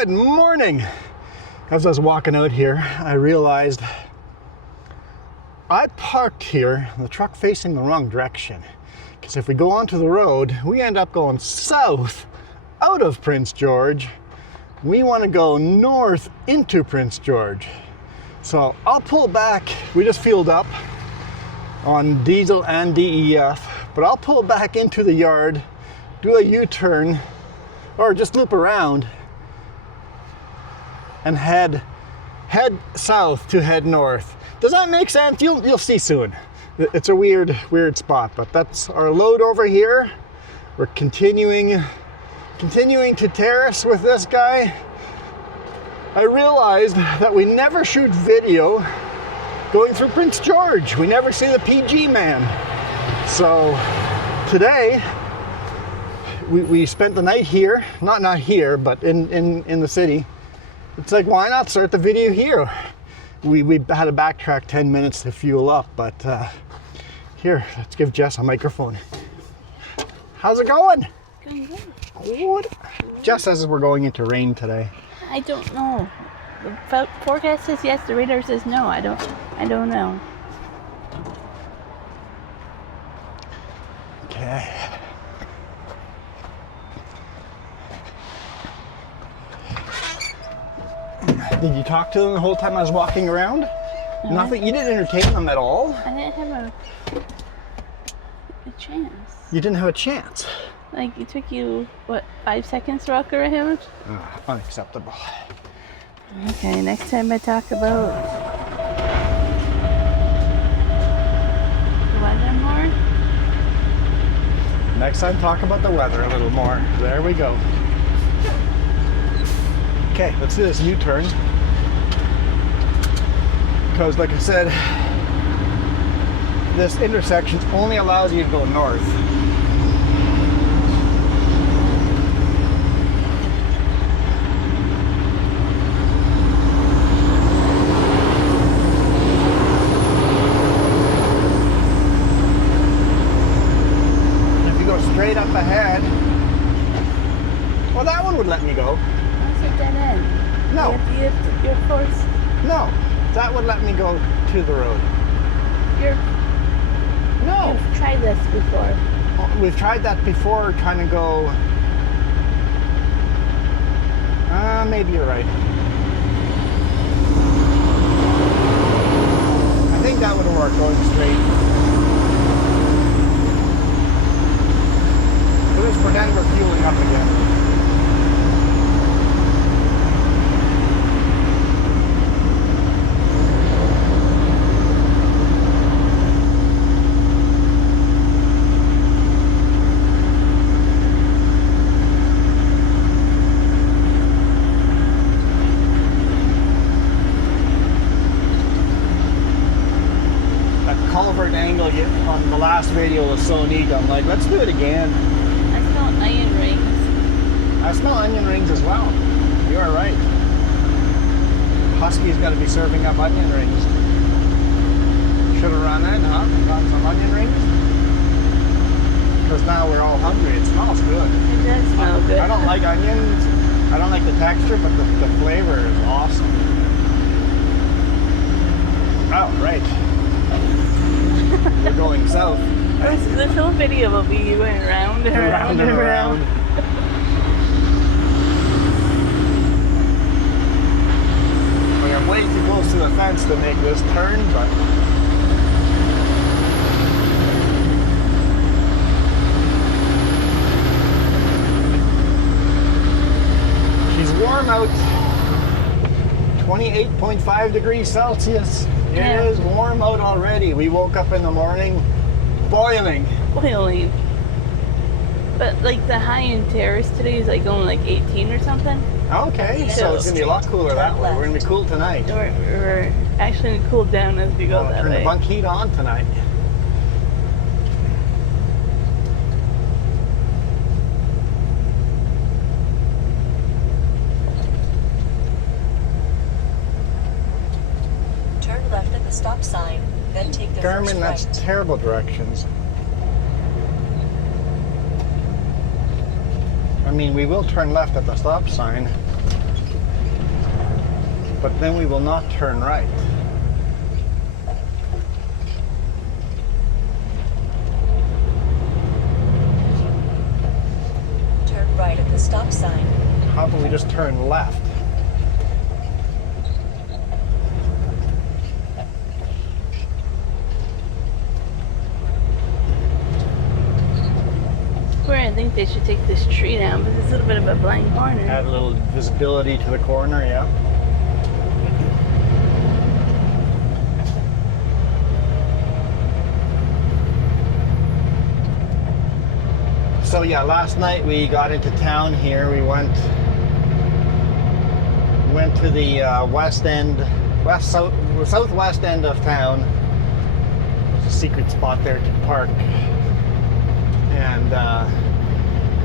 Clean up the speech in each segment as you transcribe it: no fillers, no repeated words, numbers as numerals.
Good morning. As I was walking out here, I realized I parked here, the truck facing the wrong direction. Because if we go onto the road, we end up going south out of Prince George. We want to go north into Prince George. So I'll pull back. We just fueled up on diesel and DEF, but I'll pull back into the yard, do a U-turn, or just loop around and head south to head north. Does that make sense? You'll see soon. It's a weird spot, but that's our load over here. We're continuing to terrace with this guy. I realized that we never shoot video going through Prince George. We never see the PG man. So today we spent the night here, not here, but in the city. It's like, why not start the video here? We had to backtrack 10 minutes to fuel up, but here, let's give Jess a microphone. How's it going? Going good. Good. Jess says we're going into rain today. I don't know. The forecast says yes, the radar says no. I don't know. Okay. Did you talk to them the whole time I was walking around? No. Nothing? You didn't entertain them at all? I didn't have a chance. You didn't have a chance? Like, it took you, what, 5 seconds to walk around? Unacceptable. Okay, next time I talk about the weather more. Next time, talk about the weather a little more. There we go. Okay, let's do this U-turn. Because, like I said, this intersection only allows you to go north. And if you go straight up ahead, well, that one would let me go. That's a dead end. No. You're forced. No, that would let me go to the road. No. You've tried this before. We've tried that before, trying to go. Maybe you're right. I think that would work, going straight. So let's pretend we're fueling up again. Angle on the last video was so neat. I'm like, let's do it again. I smell onion rings. I smell onion rings as well. You are right. Husky's got to be serving up onion rings. Should have run in, huh? Got some onion rings. Because now we're all hungry. It smells good. It does smell good. I don't like onions. I don't like the texture, but the flavor is awesome. Oh, right. We're going south. This whole video will be you going round and round and round. We are way too close to the fence to make this turn, but she's warm out. 28.5 degrees Celsius. It is warm out already. We woke up in the morning boiling. Boiling. But like the high in terrace today is like going like 18 or something. Okay, so it's going to be a lot cooler that way. We're going to be cool tonight. We're actually going to cool down as we go that turn way. the bunk heat on tonight. Left at the stop sign, then take the Garmin, first right. that's terrible directions. I mean, we will turn left at the stop sign. but then we will not turn right. Turn right at the stop sign. How about we just turn left? I think they should take this tree down, but it's a little bit of a blind corner. Add a little visibility to the corner, yeah. So yeah, last night we got into town here. We went to the southwest end of town. There's a secret spot there to park, and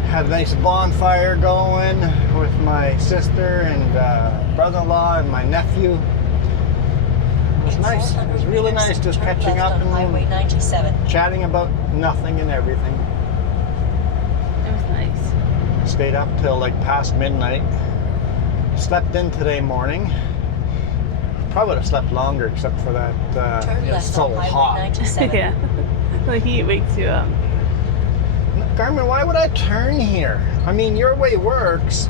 had a nice bonfire going with my sister and brother-in-law and my nephew. It was nice. It was really nice just catching up and Highway 97. chatting about nothing and everything. It was nice. Stayed up till like past midnight. Slept in today morning. Probably would have slept longer except for that Turn it's left so on Highway hot. 97. Yeah. The heat wakes you up. Carmen, why would I turn here? I mean, your way works,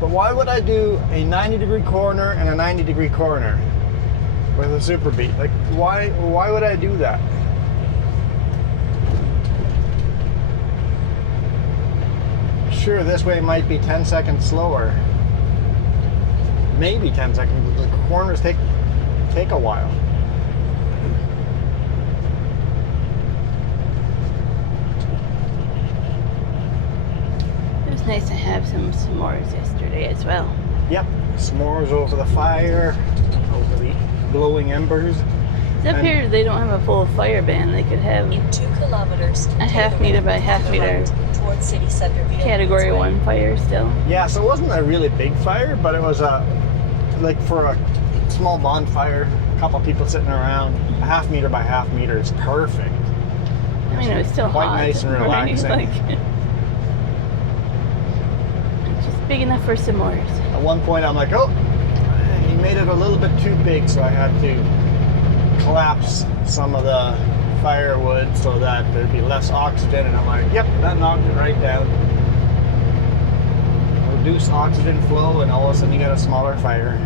but why would I do a 90-degree corner and a 90-degree corner with a super beat? Like, why would I do that? Sure, this way might be 10 seconds slower. Maybe 10 seconds. The corners take a while. It was nice to have some s'mores yesterday as well. Yep, s'mores over the fire, over the glowing embers. Up here, they don't have a full fire ban. They could have In 2 kilometers, a half meter by half meter towards city center. category 1 fire still. Yeah, so it wasn't a really big fire, but it was like for a small bonfire, a couple people sitting around, a half meter by half meter is perfect. I mean, it was still Quite hot. nice and right? relaxing. Like, it's just big enough for s'mores. At one point, I'm like, oh, he made it a little bit too big, so I had to collapse some of the firewood so that there'd be less oxygen, and I'm like, yep, that knocked it right down. Reduce oxygen flow, and all of a sudden you got a smaller fire.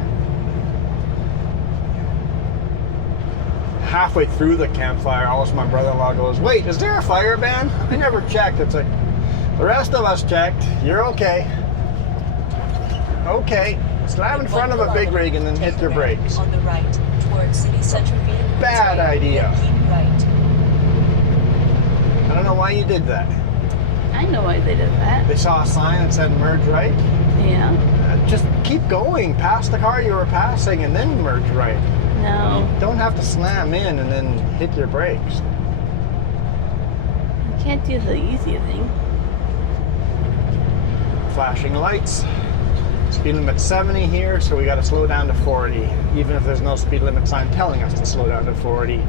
Halfway through the campfire, all of a sudden my brother-in-law goes, wait, is there a fire ban? I never checked. It's like, the rest of us checked. You're okay. Okay. Slam in front of a big rig and then hit your brakes. On the right, towards city center. Bad idea. Keep right. I don't know why you did that. I know why they did that. They saw a sign that said merge right. Yeah. Just keep going past the car you were passing and then merge right. No. You don't have to slam in and then hit your brakes. You can't do the easy thing. Flashing lights. Speed limit 70 here, so we got to slow down to 40. Even if there's no speed limit sign telling us to slow down to 40,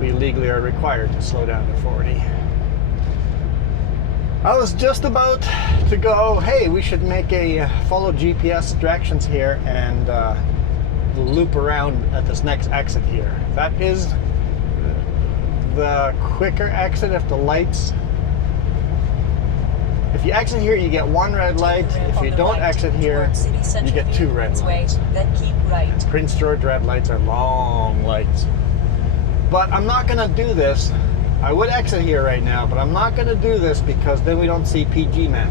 we legally are required to slow down to 40. I was just about to go, hey, we should make a follow GPS directions here and loop around at this next exit here. That is the quicker exit if the lights. If you exit here, you get 1 red light. If you don't exit here, you get 2 red lights. Then keep right. Prince George red lights are long lights. But I'm not going to do this. I would exit here right now, but I'm not going to do this because then we don't see PG Man.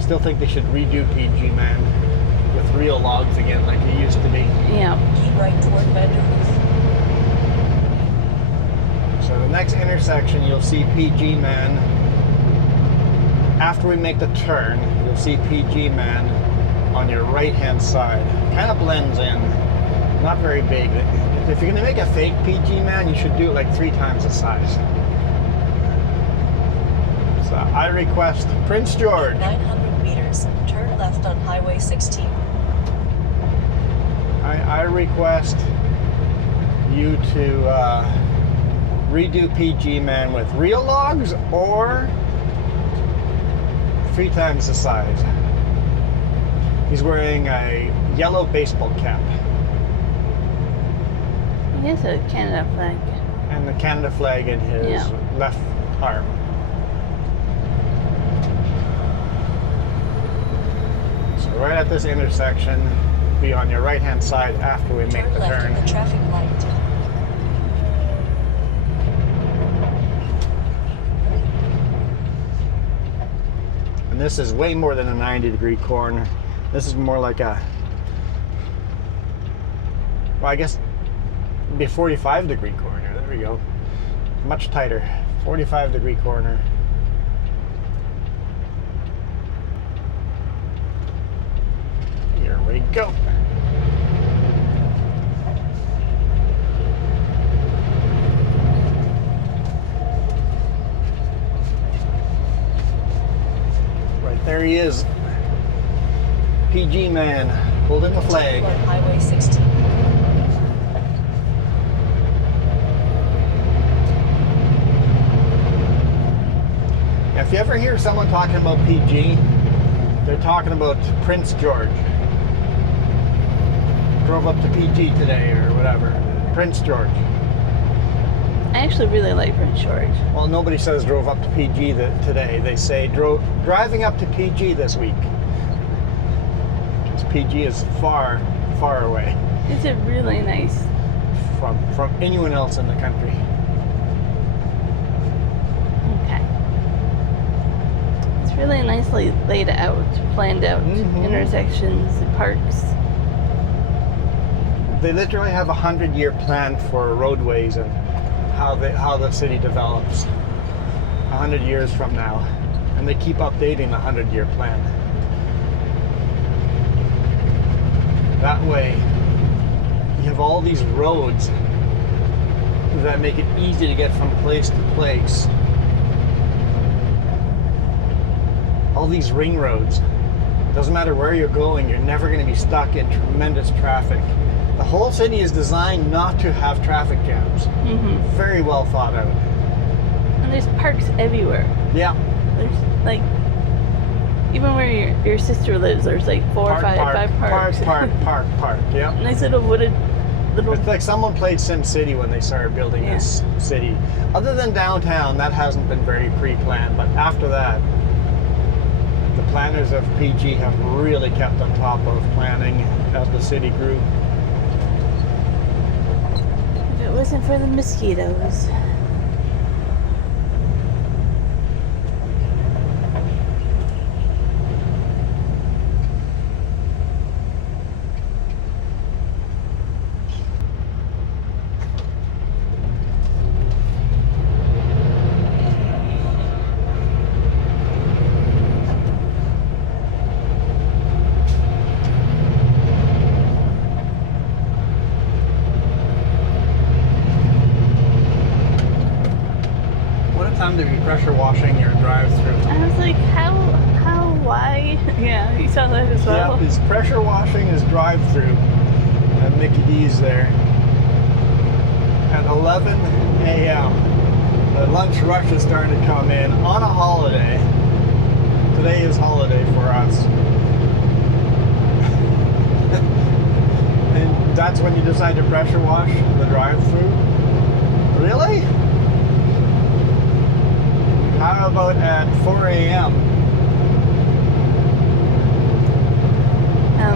Still think they should redo PG Man with real logs again like it used to be. Yeah. Keep right toward Vanderhoof. So the next intersection, you'll see PG Man. After we make the turn, you'll see PG Man on your right-hand side. Kind of blends in. Not very big. If you're going to make a fake PG Man, you should do it like 3 times the size. So I request Prince George. 900 meters. Turn left on Highway 16. I request you to redo PG Man with real logs or 3 times the size. He's wearing a yellow baseball cap He has a Canada flag. and the Canada flag in his Yeah. left arm. So right at this intersection, be on your right-hand side after we make Turn the left turn. at the traffic light. And this is way more than a 90-degree corner. This is more like a, well, I guess it'd be a 45-degree corner. There we go. Much tighter. 45-degree corner. Here we go. Right there he is. PG man holding the flag. On Highway 16. If you ever hear someone talking about PG, they're talking about Prince George. Drove up to PG today or whatever. Prince George. I actually really like Prince George. Well, nobody says drove up to PG today. They say driving up to PG this week. Because PG is far, far away It's a really nice. from anyone else in the country. Okay. It's really nicely laid out, planned out. Mhm. Intersections, parks. They literally have a 100-year plan for roadways and how the city develops 100 years from now, and they keep updating the 100-year plan. That way, you have all these roads that make it easy to get from place to place. All these ring roads. Doesn't matter where you're going, you're never going to be stuck in tremendous traffic. The whole city is designed not to have traffic jams. Mm-hmm. Very well thought out. And there's parks everywhere. Yeah. There's like, even where your sister lives, there's like five parks. Park. Yeah. Nice little wooded little. It's like someone played SimCity when they started building this city. Other than downtown, that hasn't been very pre-planned, but after that, the planners of PG have really kept on top of planning as the city grew. If it wasn't for the mosquitoes. Time to be pressure washing your drive-through. I was like, why? Yeah, you saw that as well. Yeah, he's pressure washing his drive-through at Mickey D's there at 11 a.m. The lunch rush is starting to come in on a holiday. Today is holiday for us. And that's when you decide to pressure wash the drive-through? Really? How about at 4 a.m.?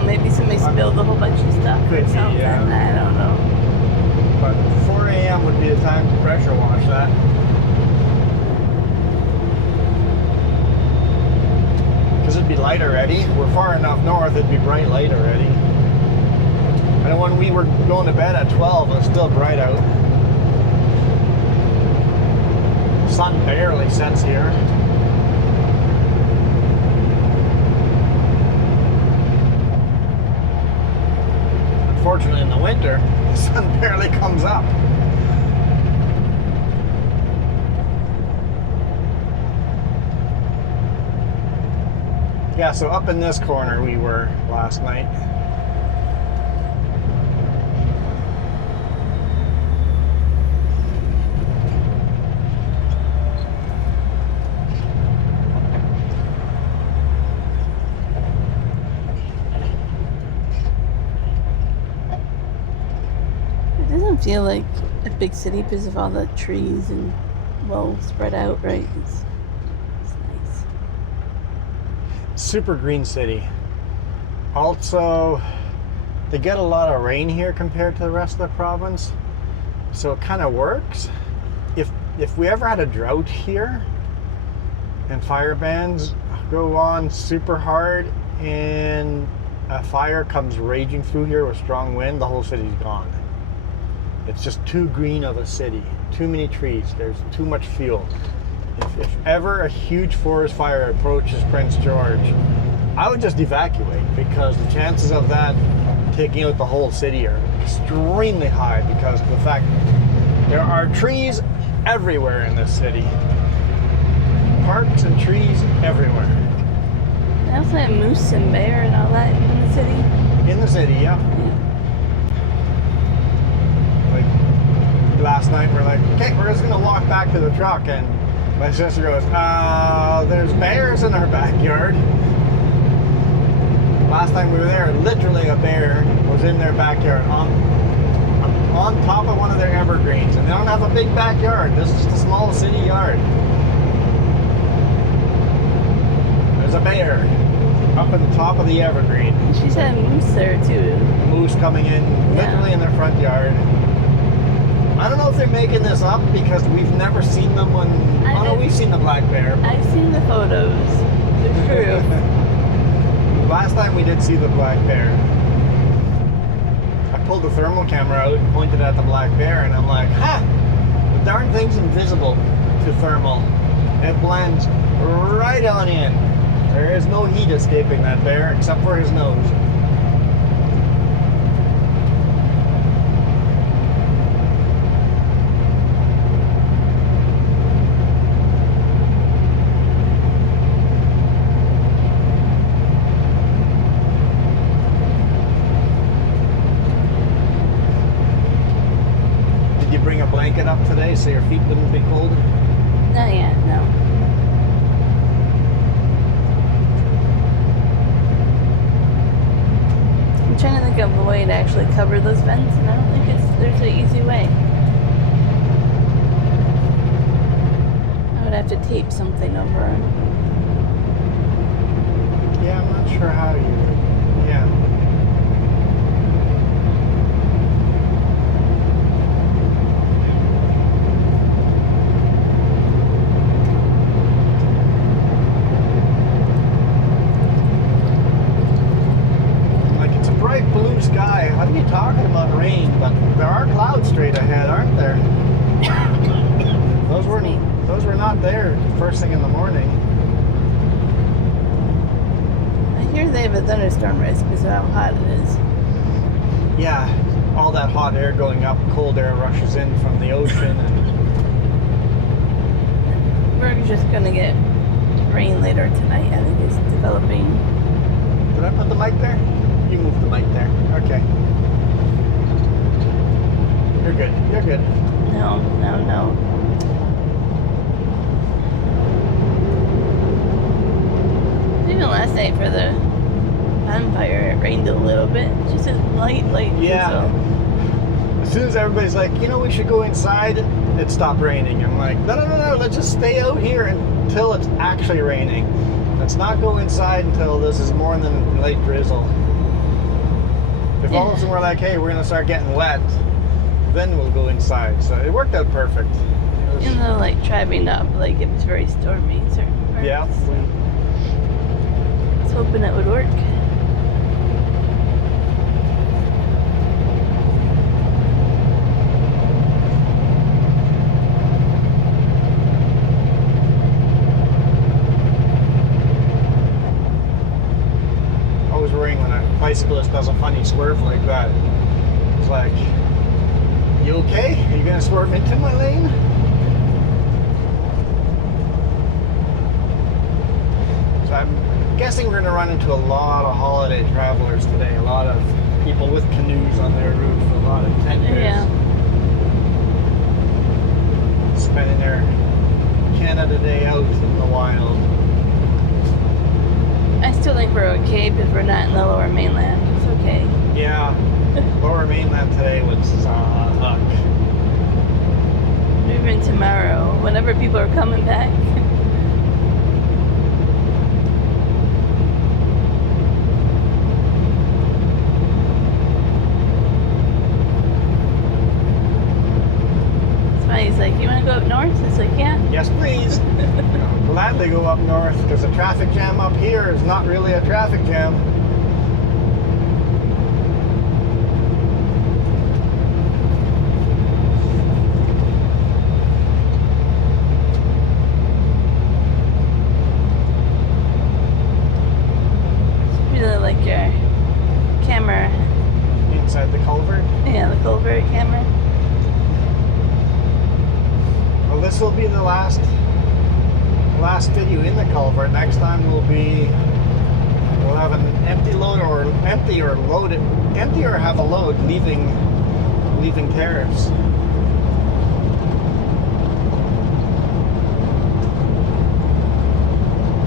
Maybe somebody spilled a whole bunch of stuff Could or be, something. yeah. I don't know. But 4 a.m. would be the time to pressure wash that. Because it'd be light already. We're far enough north, it'd be bright light already. And when we were going to bed at 12, it was still bright out. Sun barely sets here. Unfortunately, in the winter, the sun barely comes up. Yeah, so up in this corner we were last night. feel like a big city because of all the trees and well spread out, right? It's nice. Super green city. Also, they get a lot of rain here compared to the rest of the province, so it kind of works. If we ever had a drought here and fire bans go on super hard and a fire comes raging through here with strong wind, the whole city's gone. It's just too green of a city, too many trees, there's too much fuel. If ever a huge forest fire approaches Prince George, I would just evacuate, because the chances of that taking out the whole city are extremely high because of the fact there are trees everywhere in this city. Parks and trees everywhere. They also have moose and bear and all that in the city. In the city, yeah. Like last night we're like, okay, we're just gonna walk back to the truck, and my sister goes, there's bears in our backyard. Last time we were there, literally a bear was in their backyard on top of one of their evergreens, and they don't have a big backyard. This is the small city yard. There's a bear up in the top of the evergreen. She said moose there too. Moose coming in literally in their front yard. I don't know if they're making this up because we've never seen them when. Oh no, we've seen the black bear. I've seen the photos. They're true. Last time we did see the black bear, I pulled the thermal camera out and pointed at the black bear, and I'm like, ha! The darn thing's invisible to thermal. It blends right on in. There is no heat escaping that bear except for his nose. Bring a blanket up today so your feet wouldn't be cold? Not yet, no. I'm trying to think of a way to actually cover those vents, and I don't think there's an easy way. I would have to tape something over them. Yeah, I'm not sure how you. Yeah. Blue sky. What are you talking about rain? But there are clouds straight ahead, aren't there? Those were not there first thing in the morning. I hear they have a thunderstorm risk because of how hot it is. Yeah, all that hot air going up, cold air rushes in from the ocean, and we're just gonna get rain later tonight. I think it's developing. Did I put the mic there? You moved the mic there. Okay. You're good. You're good. No. Even last night for the bonfire, it rained a little bit. Just a light. Yeah. drizzle. As soon as everybody's like, we should go inside, it stopped raining. I'm like, no, let's just stay out here until it's actually raining. Let's not go inside until this is more than a light drizzle. If all of a sudden we're like, hey, we're going to start getting wet, then we'll go inside. So it worked out perfect. Even though, driving up, it was very stormy in certain parts. Yeah. I was hoping it would work. Worrying when a bicyclist does a funny swerve like that. It's like, you okay? Are you going to swerve into my lane? So I'm guessing we're going to run into a lot of holiday travelers today. A lot of people with canoes on their roof, a lot of tenders. Yeah. Spending their Canada Day out in the wild. I still think we're okay because we're not in the lower mainland. It's okay. Yeah, Lower Mainland today would suck. Even tomorrow, whenever people are coming back. It's funny, he's like, you want to go up north? It's like, yeah. Yes, please. I'll gladly go up north because the traffic jam up here is not really a traffic jam. Really like your camera. Inside the culvert. Yeah, the culvert camera. Well, this will be the last video in the culvert. Next time we'll have an empty load or empty or have a load leaving Terrace.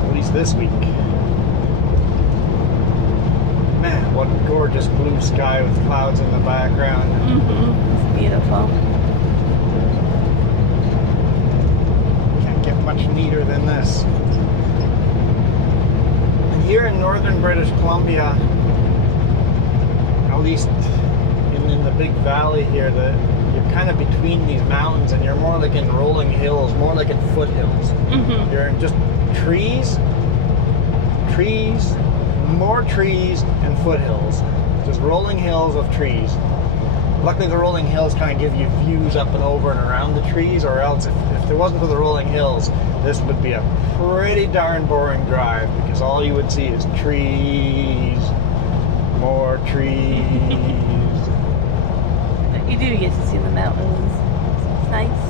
At least this week. Man, what gorgeous blue sky with clouds in the background. It's beautiful. Can't get much neater than this. And here in northern British Columbia, at least in the big valley here, you're kind of between these mountains and you're more like in rolling hills, more like in foothills. You're in just trees, more trees and foothills. Just rolling hills of trees. Luckily the rolling hills kind of give you views up and over and around the trees, or else if it wasn't for the rolling hills, this would be a pretty darn boring drive because all you would see is trees, more trees. But you do get to see the mountains. It's nice.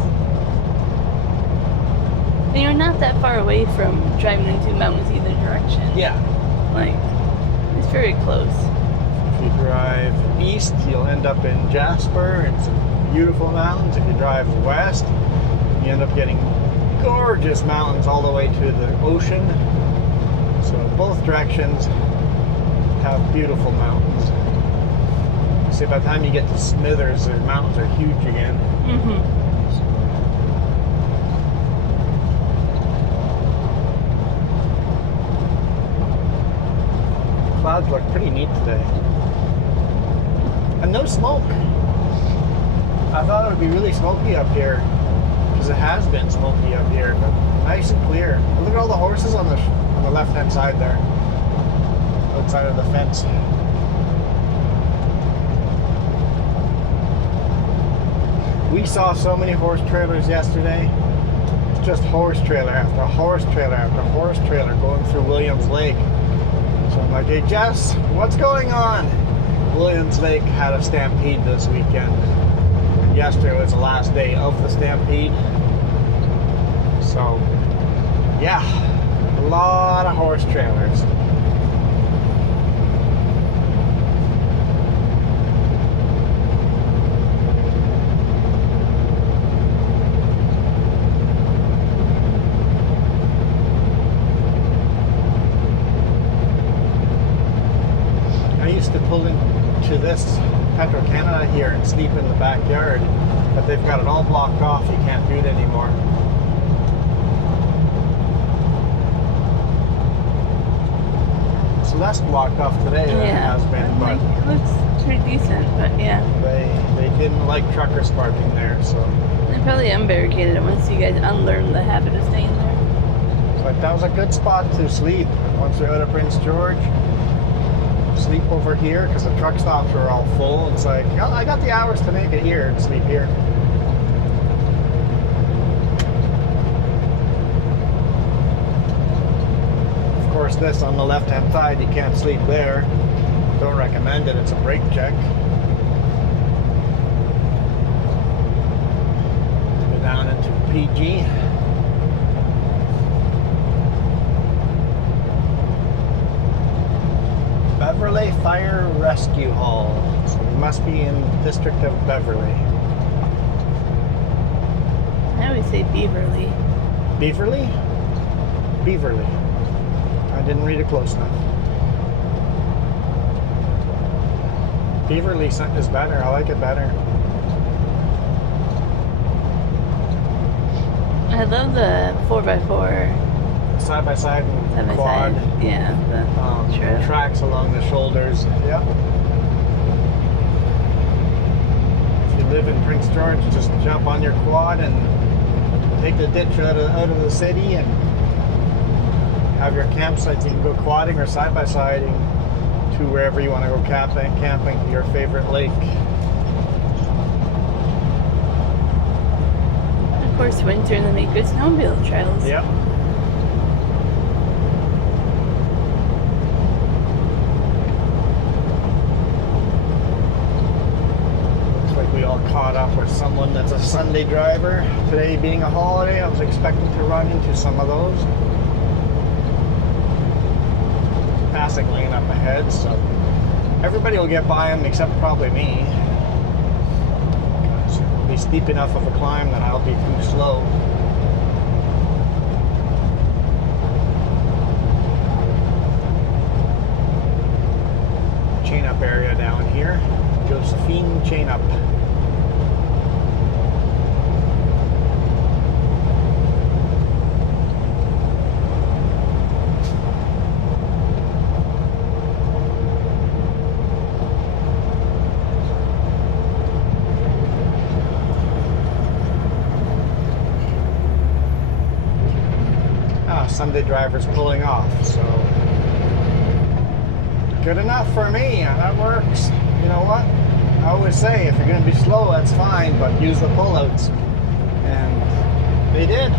And you're not that far away from driving into mountains either direction. Yeah. Like, it's very close. If you drive east, you'll end up in Jasper and some beautiful mountains. If you drive west, you end up getting gorgeous mountains all the way to the ocean. So both directions have beautiful mountains. See, by the time you get to Smithers, the mountains are huge again. Clouds look pretty neat today. And no smoke. I thought it would be really smoky up here, because it has been smoky up here, but nice and clear. Look at all the horses on the left-hand side there, outside of the fence. We saw so many horse trailers yesterday. It's just horse trailer after horse trailer after horse trailer going through Williams Lake. So I'm like, hey Jess, what's going on? Williams Lake had a stampede this weekend. Yesterday was the last day of the stampede. So, yeah, a lot of horse trailers. I used to pull into this Petro-Canada here and sleep in the backyard, but they've got it all blocked off. You can't do it anymore. It's less blocked off today than it has been, but it looks pretty decent, but yeah. they didn't like truckers parking there, so They probably unbarricaded it once you guys unlearn the habit of staying there. but that was a good spot to sleep. Once we're out of Prince George, sleep over here because the truck stops are all full. It's like, oh, I got the hours to make it here and sleep here. Of course, this on the left-hand side, you can't sleep there. Don't recommend it. It's a brake check. Go down into PG. Beverly Fire Rescue Hall. So we must be in the district of Beverly. I always say Beaverly. Beaverly? Beaverly. I didn't read it close enough. Beaverly is better. I like it better. I love the 4x4 Side by side and side by quad. side. Yeah, true. Tracks along the shoulders. Yep. If you live in Prince George, just jump on your quad and take the ditch out of the city and have your campsites. You can go quadding or side by siding to wherever you want to go camping to your favorite lake. Of course, winter and they make good snowmobile trails. Yep. Looks like we all caught up with someone that's a Sunday driver. Today being a holiday, I was expecting to run into some of those. Passing lane up ahead, so everybody will get by them except probably me. Because it'll be steep enough of a climb that I'll be too slow. Chain up area down here. Josephine chain up. Sunday drivers pulling off, so good enough for me. That works. You know what? I always say if you're going to be slow, that's fine, but use the pullouts, and they did.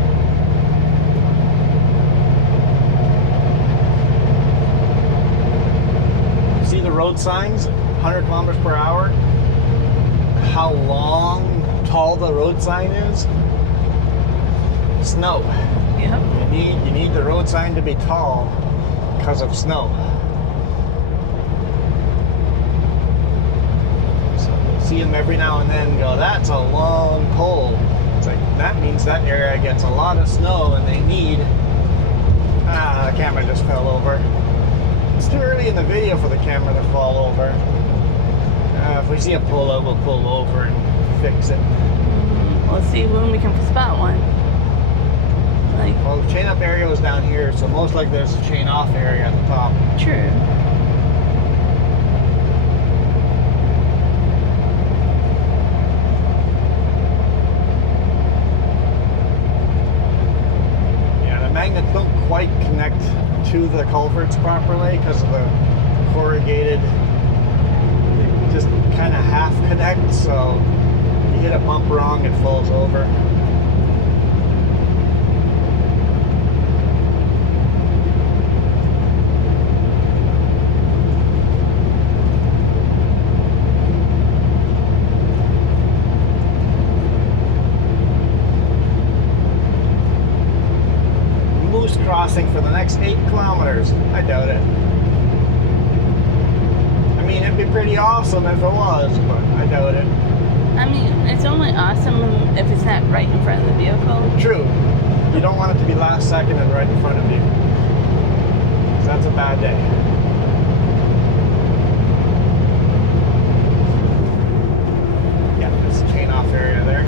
See the road signs, 100 kilometers per hour. How tall the road sign is? Snow. Yep. You need the road sign to be tall because of snow. So you'll see them every now and then go, that's a long pole. It's like, that means that area gets a lot of snow and they need... the camera just fell over. It's too early in the video for the camera to fall over. If we see a pull out, we'll pull over and fix it. We'll see when we can spot one. Well, the chain up area was down here, so most likely there's a chain off area at the top. True. Yeah, the magnets don't quite connect to the culverts properly because of the corrugated. They just kind of half connect, so you hit a bump wrong, it falls over. Crossing for the next 8 kilometers. I doubt it. I mean, it'd be pretty awesome if it was, but I doubt it. I mean, it's only awesome if it's not right in front of the vehicle. True. You don't want it to be last second and right in front of you. 'Cause that's a bad day. Yeah, there's a chain off area there.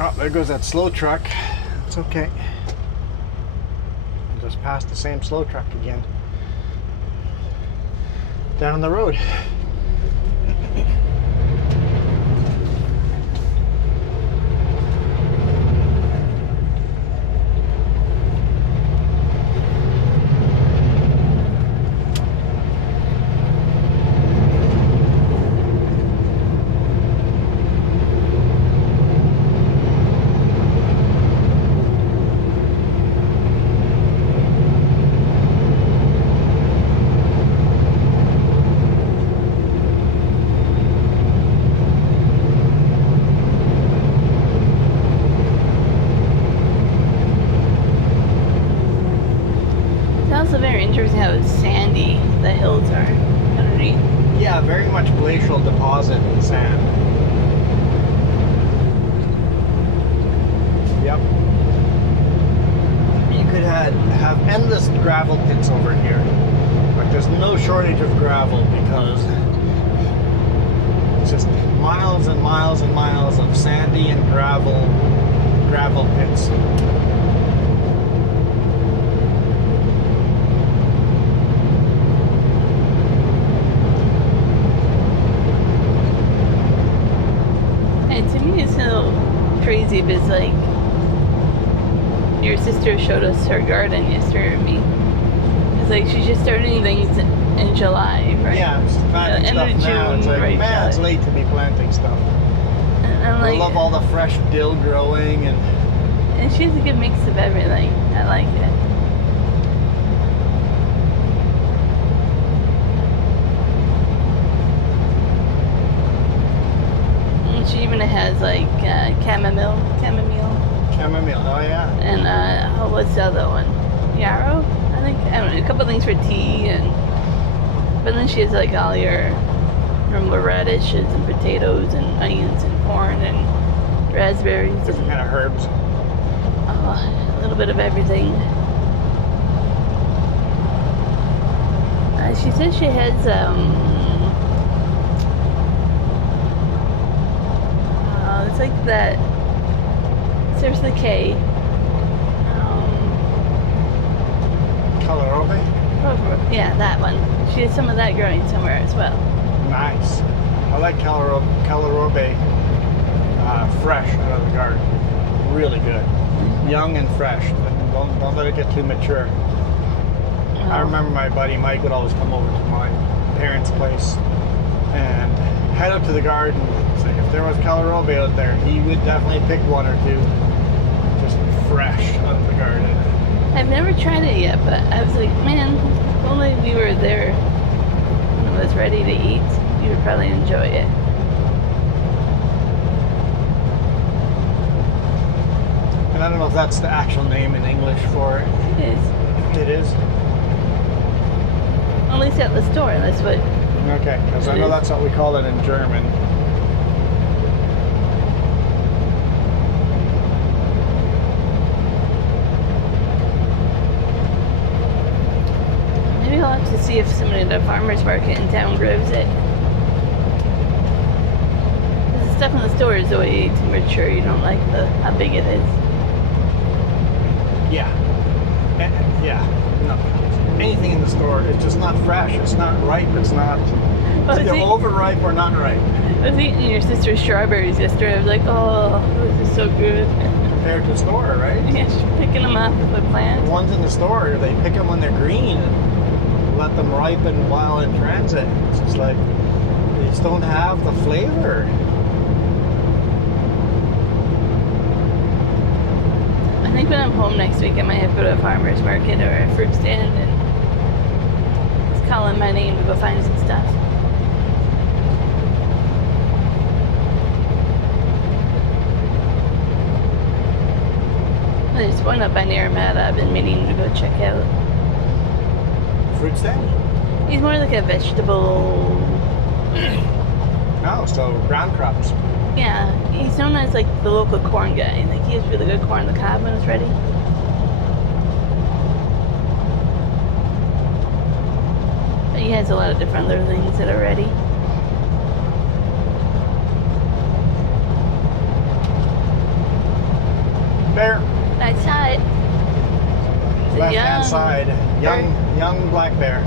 Oh, there goes that slow truck. It's okay. Just passed the same slow truck again. Down the road. surprising how sandy the hills are underneath. Yeah, very much glacial deposit sand. Yep. You could have endless gravel pits over here. Like there's no shortage of gravel because it's just miles and miles and miles of sandy and gravel pits. And to me, it's so crazy because, like, your sister showed us her garden yesterday to me. It's like she's just starting things in July, right? Yeah, it's planting End stuff of now. It's June, like, right, man, it's July. late to be planting stuff. And I'm I like, love all the fresh dill growing and she has a good mix of everything. I like it. And she even has like chamomile, chamomile. Oh yeah. and what's the other one? Yarrow, I think. I don't know. A couple things for tea, but then she has like all your radishes and potatoes and onions and corn and raspberries Different and kind of herbs. a little bit of everything. She says she has it's like that. Starts with a K. Colorobe. Yeah, that one. She has some of that growing somewhere as well. Nice. I like Colorobe fresh out of the garden. Really good. Young and fresh. Don't let it get too mature. I remember my buddy Mike would always come over to my parents' place and head up to the garden. So if there was Colorobe out there, he would definitely pick one or two. Just fresh out of the garden. I've never tried it yet, but I was like, man, if only we were there when it was ready to eat, you would probably enjoy it. And I don't know if that's the actual name in English for it. It is. It is? At least at the store, that's what. Okay, because I know that's what we call it in German. Maybe I'll have to see if somebody at a farmer's market in town grows it. 'Cause the stuff in the store is way too mature. You don't like how big it is. Yeah. Yeah. No. Anything in the store, it's just not fresh. It's not ripe. It's not. It's either overripe or not ripe. I was eating your sister's strawberries yesterday. I was like, oh, this is so good. Compared to the store, right? Yeah, she's picking them off the The plant. ones in the store, they pick them when they're green and let them ripen while in transit. It's just like, they just don't have the flavor. I think when I'm home next week, I might have to go to a farmer's market or a fruit stand and just call in my name to go find some stuff. There's one up by Nearmata I've been meaning to go check out. Fruit stand? He's more like a vegetable. No, so ground crops. Yeah, he's known as like the local corn guy. Like he has really good corn on the cob when it's ready. But he has a lot of different other things that are ready. Bear. I saw it. It's a Left hand young side. Young black bear.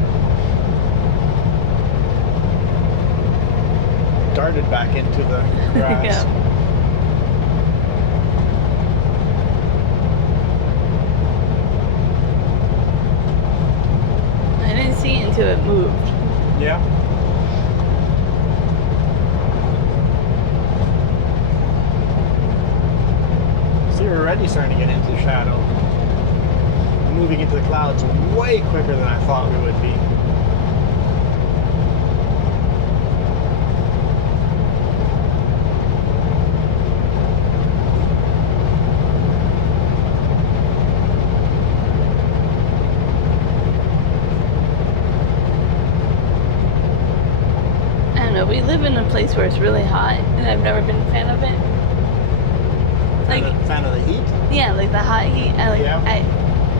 Darted back into the grass. Yeah. I didn't see it until it moved. Yeah. See, we're already starting to get into the shadow. Moving into the clouds way quicker than I thought we would be. know. We live in a place where it's really hot, and I've never been a fan of it. Like, Fan of the heat? yeah, like the hot heat. Yeah.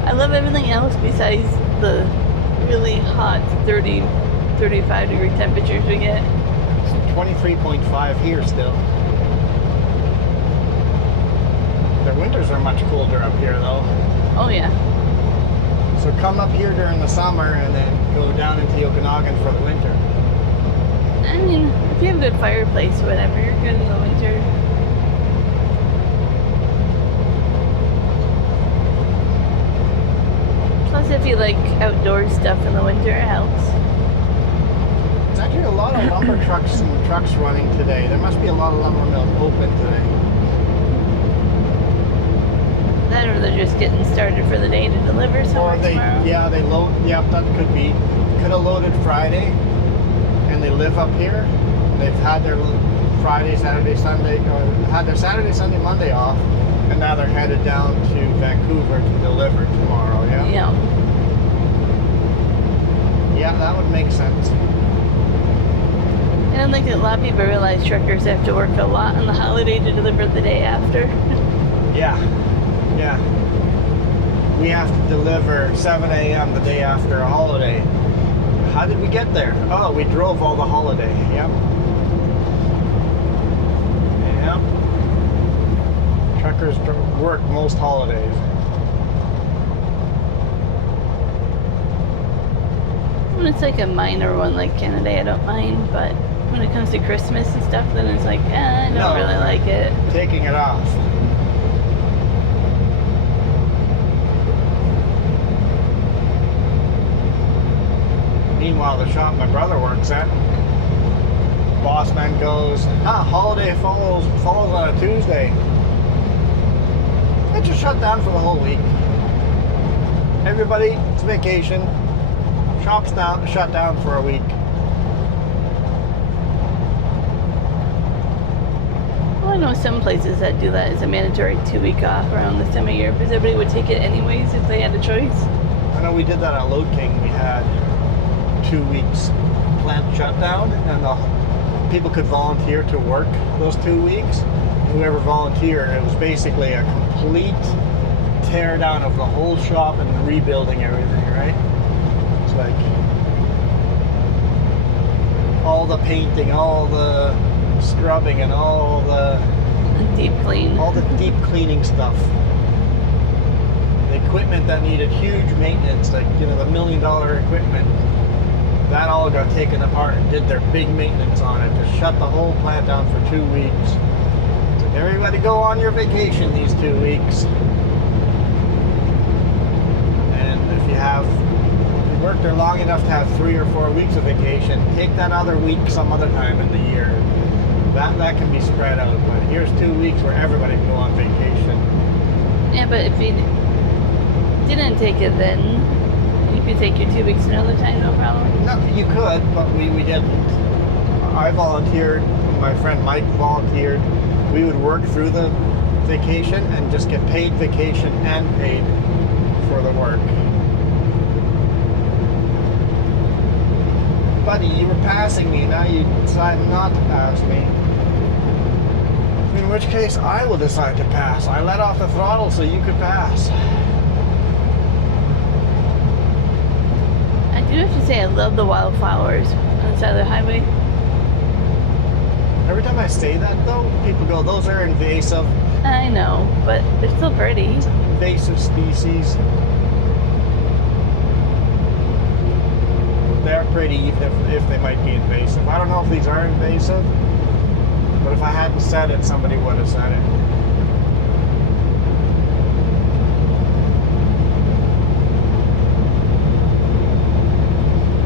I love everything else besides the really hot 30, 35 degree temperatures we get. It's 23.5 here still. The winters are much colder up here though. Oh yeah. So come up here during the summer and then go down into Okanagan for the winter. I mean, if you have a good fireplace or whatever, you're good in the winter. Plus, if you like outdoor stuff in the winter, it helps. There's actually a lot of lumber trucks and trucks running today. There must be a lot of lumber mills open today. That or they're just getting started for the day to deliver somewhere Or they, tomorrow. yeah, they load. Yep, that could be. Could have loaded Friday, and they live up here. They've had their Friday, Saturday, Sunday, or had their Saturday, Sunday, Monday off, and now they're headed down to Vancouver to deliver tomorrow. Yeah. Yeah. Yeah, that would make sense. I don't think that a lot of people realize truckers have to work a lot on the holiday to deliver the day after. Yeah. Yeah. We have to deliver 7 a.m. the day after a holiday. How did we get there? Oh, we drove all the holiday. Yep. Yep. Truckers work most holidays. When it's like a minor one like Canada, I don't mind, but when it comes to Christmas and stuff, then it's like, I don't No. really like it. Taking it off. Meanwhile, the shop my brother works at, boss man goes, holiday follows on a Tuesday. It just shut down for the whole week. Everybody, it's vacation. Shop's down, shut down for a week. Well, I know some places that do that as a mandatory 2-week off around this time of year, because everybody would take it anyways if they had a choice. I know we did that at Load King. We had 2 weeks plant shutdown, and the people could volunteer to work those 2 weeks. Whoever volunteered, it was basically a complete tear down of the whole shop and rebuilding everything, right? It's like all the painting, all the scrubbing, and all the Deep clean. deep cleaning stuff. The equipment that needed huge maintenance, like, you know, the $1 million equipment, that all got taken apart and did their big maintenance on it to shut the whole plant down for 2 weeks. So everybody go on your vacation these 2 weeks. And if you worked there long enough to have 3 or 4 weeks of vacation, take that other week some other time in the year. That can be spread out, but here's 2 weeks where everybody can go on vacation. Yeah, but if you didn't take it then, you could take your 2 weeks another time, no problem. No, you could, but we didn't. I volunteered, my friend Mike volunteered. We would work through the vacation and just get paid vacation and paid for the work. Buddy, you were passing me, now you decide not to pass me. In which case, I will decide to pass. I let off the throttle so you could pass. I do have to say I love the wildflowers on the side of the highway. Every time I say that, though, people go, those are invasive. I know, but they're still pretty. Invasive species. They're pretty, even if they might be invasive. I don't know if these are invasive, but if I hadn't said it, somebody would have said it.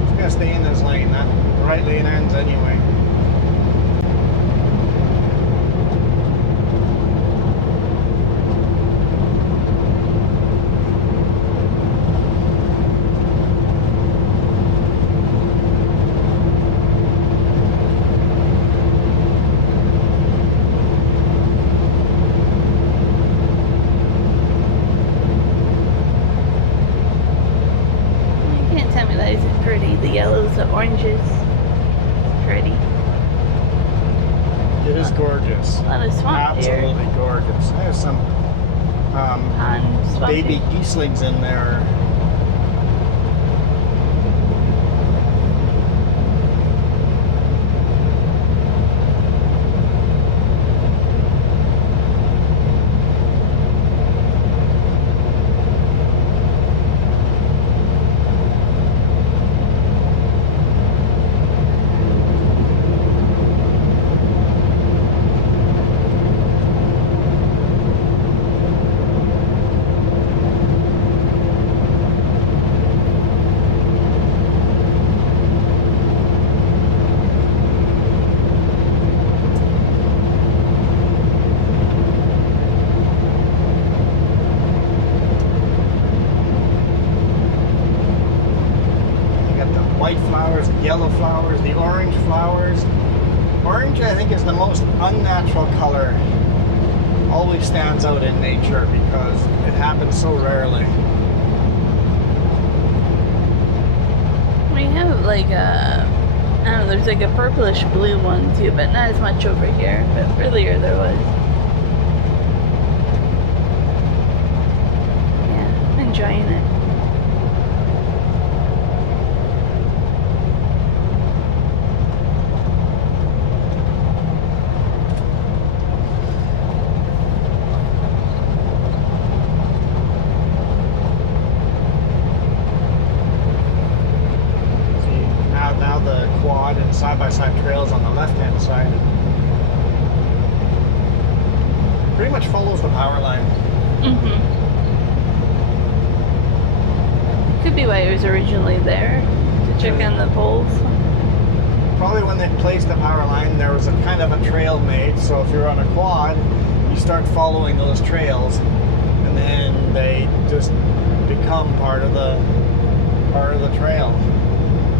Just gotta stay in this lane. That right lane ends anyway. You can't tell me that isn't pretty. The yellows, the oranges. Pretty. It is gorgeous. A lot of swamp here. Absolutely gorgeous. There's some Pond, swamp baby here. geeslings in there. White flowers, yellow flowers, the orange flowers. Orange, I think, is the most unnatural color. Always stands out in nature because it happens so rarely. We have like a, I don't know, there's like a purplish blue one too, but not as much over here. But earlier there was. Yeah, I'm enjoying it. Now the quad and side-by-side trails on the left-hand side pretty much follows the power line. Mm-hmm. Could be why it was originally there, to check on the poles. Probably when they placed the power line, there was a kind of a trail made, so if you're on a quad, you start following those trails, and then they just become part of the trail.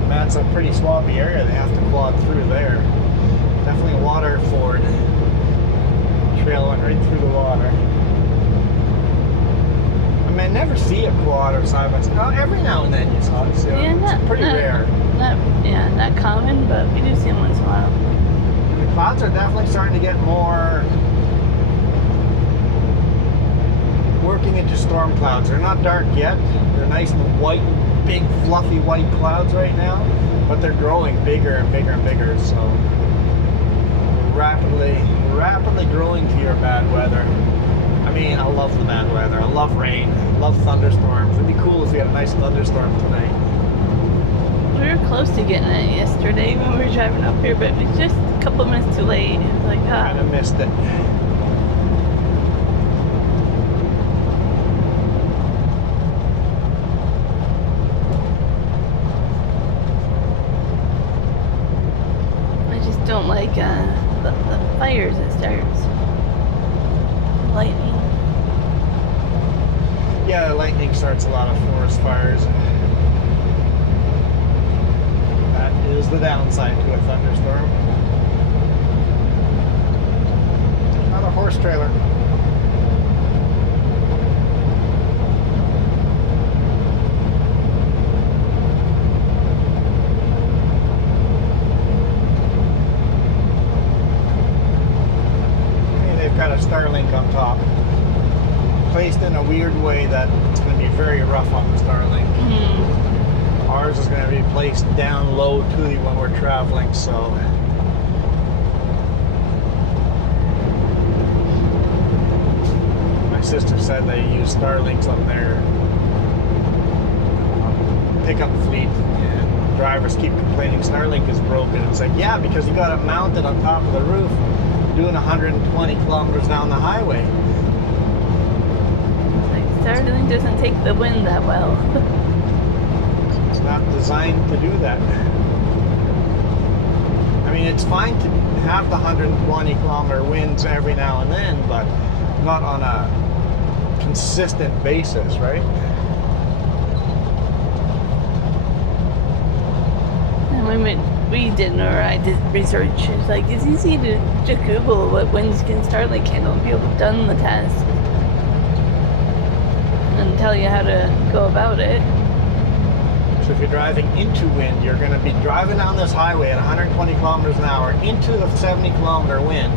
And that's a pretty swampy area. They have to quad through there. Definitely a water ford. Trail went right through the water. I mean, I never see a quad or side by side. Oh, every now and then you saw it. So Yeah, it's pretty rare. Not common, but we do see them once in a while. The clouds are definitely starting to get more working into storm clouds. They're not dark yet. They're nice and white, big fluffy white clouds right now, but they're growing bigger and bigger and bigger, so rapidly growing to your bad weather. I mean, I love the bad weather. I love rain. I love thunderstorms. It'd be cool if we had a nice thunderstorm tonight. We were close to getting it yesterday when we were driving up here, but it was just a couple minutes too late. It was like, Kind of missed it. I just don't like the fires it starts. Lightning. Yeah, lightning starts a lot of forest fires. That is the downside to a thunderstorm. Not a horse trailer. Got a Starlink on top, placed in a weird way that it's going to be very rough on the Starlink. Mm-hmm. Ours is going to be placed down low too when we're traveling, so my sister said they use Starlinks on their pickup fleet, and drivers keep complaining Starlink is broken. It's like, yeah, because you got it mounted on top of the roof, doing 120 kilometers down the highway. It's like Starlink doesn't take the wind that well. It's not designed to do that. I mean, it's fine to have the 120 kilometer winds every now and then, but not on a consistent basis, right? And we didn't, or I did research. It's like, it's easy to just Google what winds can Starlink handle, and people have done the test and tell you how to go about it. So if you're driving into wind, you're going to be driving down this highway at 120 kilometers an hour into the 70 kilometer wind.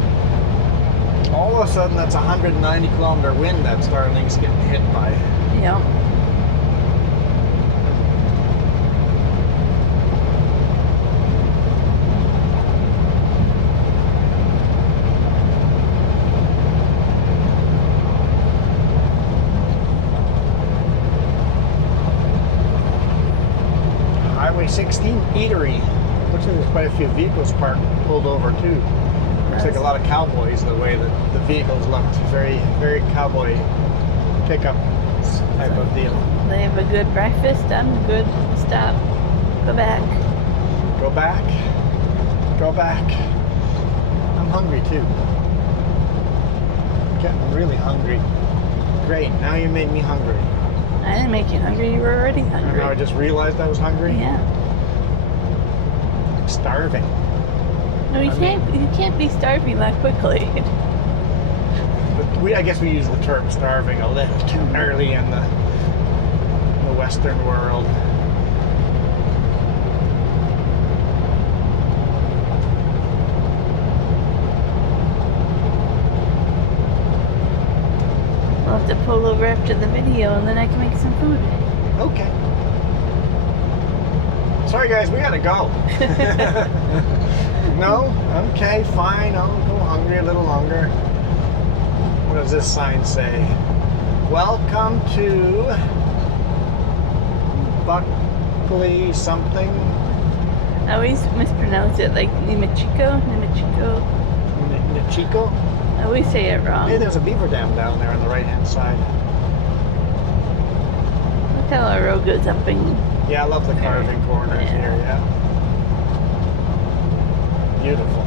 All of a sudden, that's 190 kilometer wind that Starling's getting hit by. Yep. Highway 16 Eatery. Looks like there's quite a few vehicles parked, pulled over too. Looks like a lot of cowboys, the way that the vehicles looked. Very, very cowboy pickup type of deal. They have a good breakfast and a good stop. Go back. Go back. Go back. I'm hungry too. I'm getting really hungry. Great, now you made me hungry. I didn't make you hungry. You were already hungry. Now I just realized I was hungry. Yeah. I'm starving. No, you can't be starving that quickly. But I guess we use the term starving a little too early in the Western world. We'll have to pull over after the video and then I can make some food. Okay. Sorry guys, we gotta go. No? Okay, fine. I'll go hungry a little longer. What does this sign say? Welcome to Buckley something. I always mispronounce it like Nimichico. Nichico? I always say it wrong. Hey, there's a beaver dam down there on the right hand side. Look how our road goes up and Yeah, I love the carving corners Yeah. here, yeah. Beautiful.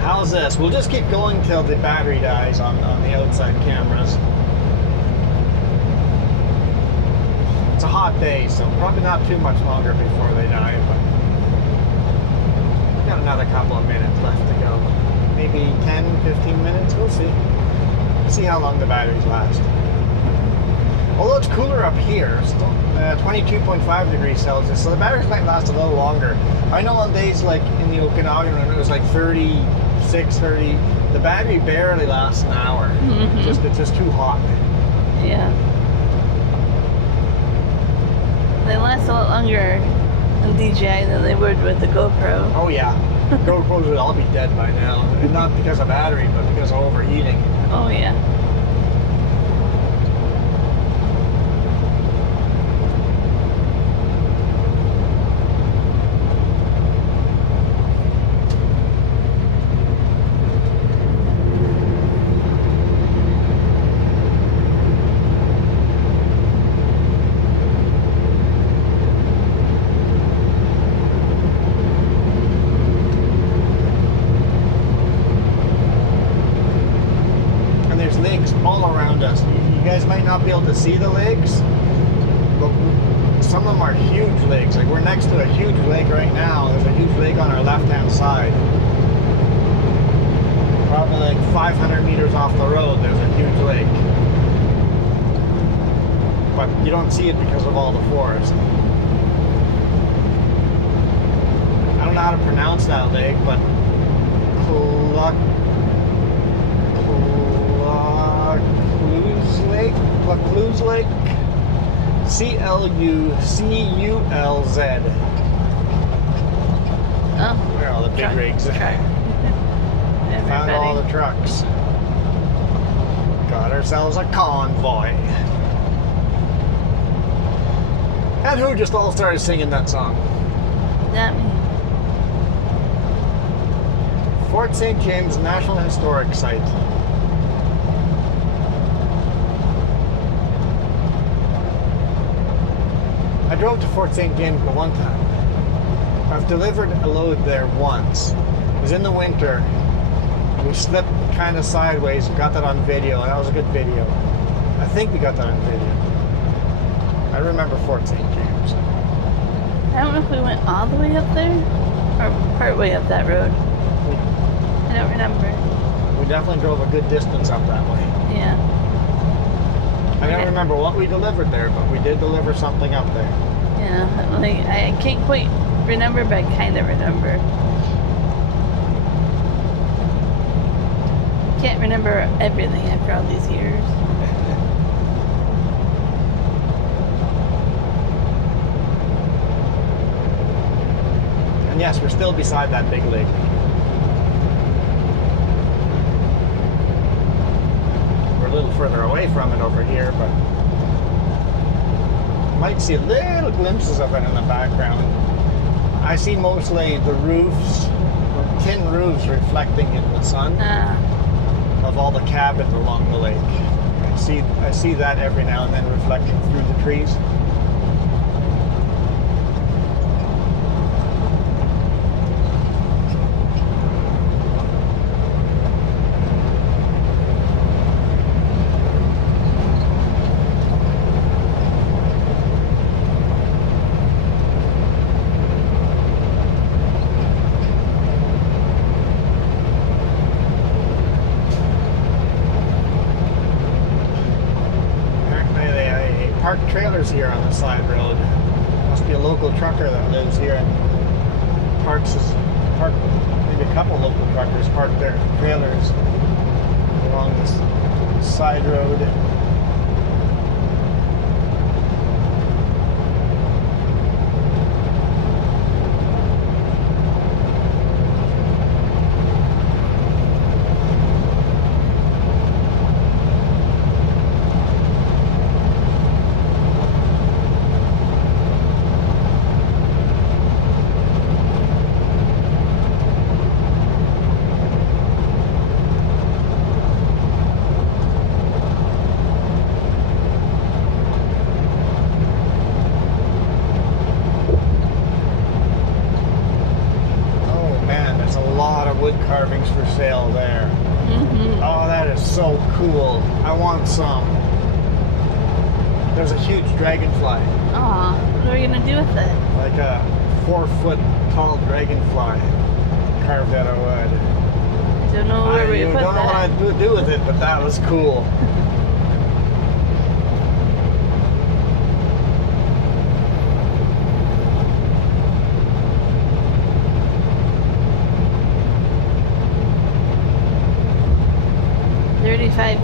How's this? We'll just keep going till the battery dies on the outside cameras. It's a hot day, so probably not too much longer before they die, but we've got another couple of minutes left to go. Maybe 10, 15 minutes, we'll see. See how long the batteries last. Although it's cooler up here, still 22.5 degrees Celsius, so the batteries might last a little longer. I know on days like in the Okanagan when it was like 36, 30, the battery barely lasts an hour. Mhm. It's just too hot. yeah. They last a lot longer in DJI than they would with the GoPro. Oh yeah, GoPros would all be dead by now. And not because of battery, but because of overheating. Oh yeah. And there's lakes all around us. You guys might not be able to see the lakes, but some of them are huge lakes. Like we're next to a huge lake right now. There's a huge lake on our left-hand side. Probably like 500 meters off the road, there's a huge lake. But you don't see it because of all the forest. I don't know how to pronounce that lake, but Cluz Lake, Cluzlz. Oh. Where are all the big Truck. rigs? Found all the trucks. Got ourselves a convoy. And who just all started singing that song? Not me. Fort St. James National Historic Site. I drove to Fort St. James the one time. I've delivered a load there once. It was in the winter. We slipped kind of sideways. We got that on video. That was a good video. I think we got that on video. I remember Fort St. James. I don't know if we went all the way up there or part way up that road. I don't remember. We definitely drove a good distance up that way. Yeah. I don't remember what we delivered there, but we did deliver something up there. Yeah, like I can't quite remember, but I kind of remember. Can't remember everything after all these years. And yes, we're still beside that big lake. We're a little further away from it over here, but you might see little glimpses of it in the background. I see mostly the roofs, tin roofs reflecting in the sun of all the cabins along the lake. I see that every now and then reflecting through the trees. Parked trailers here on the side road. Must be a local trucker that lives here and parks maybe a couple local truckers park their trailers along this side road. Wood carvings for sale there. Oh, that is so cool. I want some. There's a huge dragonfly. Aw, what are we gonna do with it? Like a 4-foot tall dragonfly carved out of wood. Don't know where we put that. I don't know what I'd do with it, but that was cool.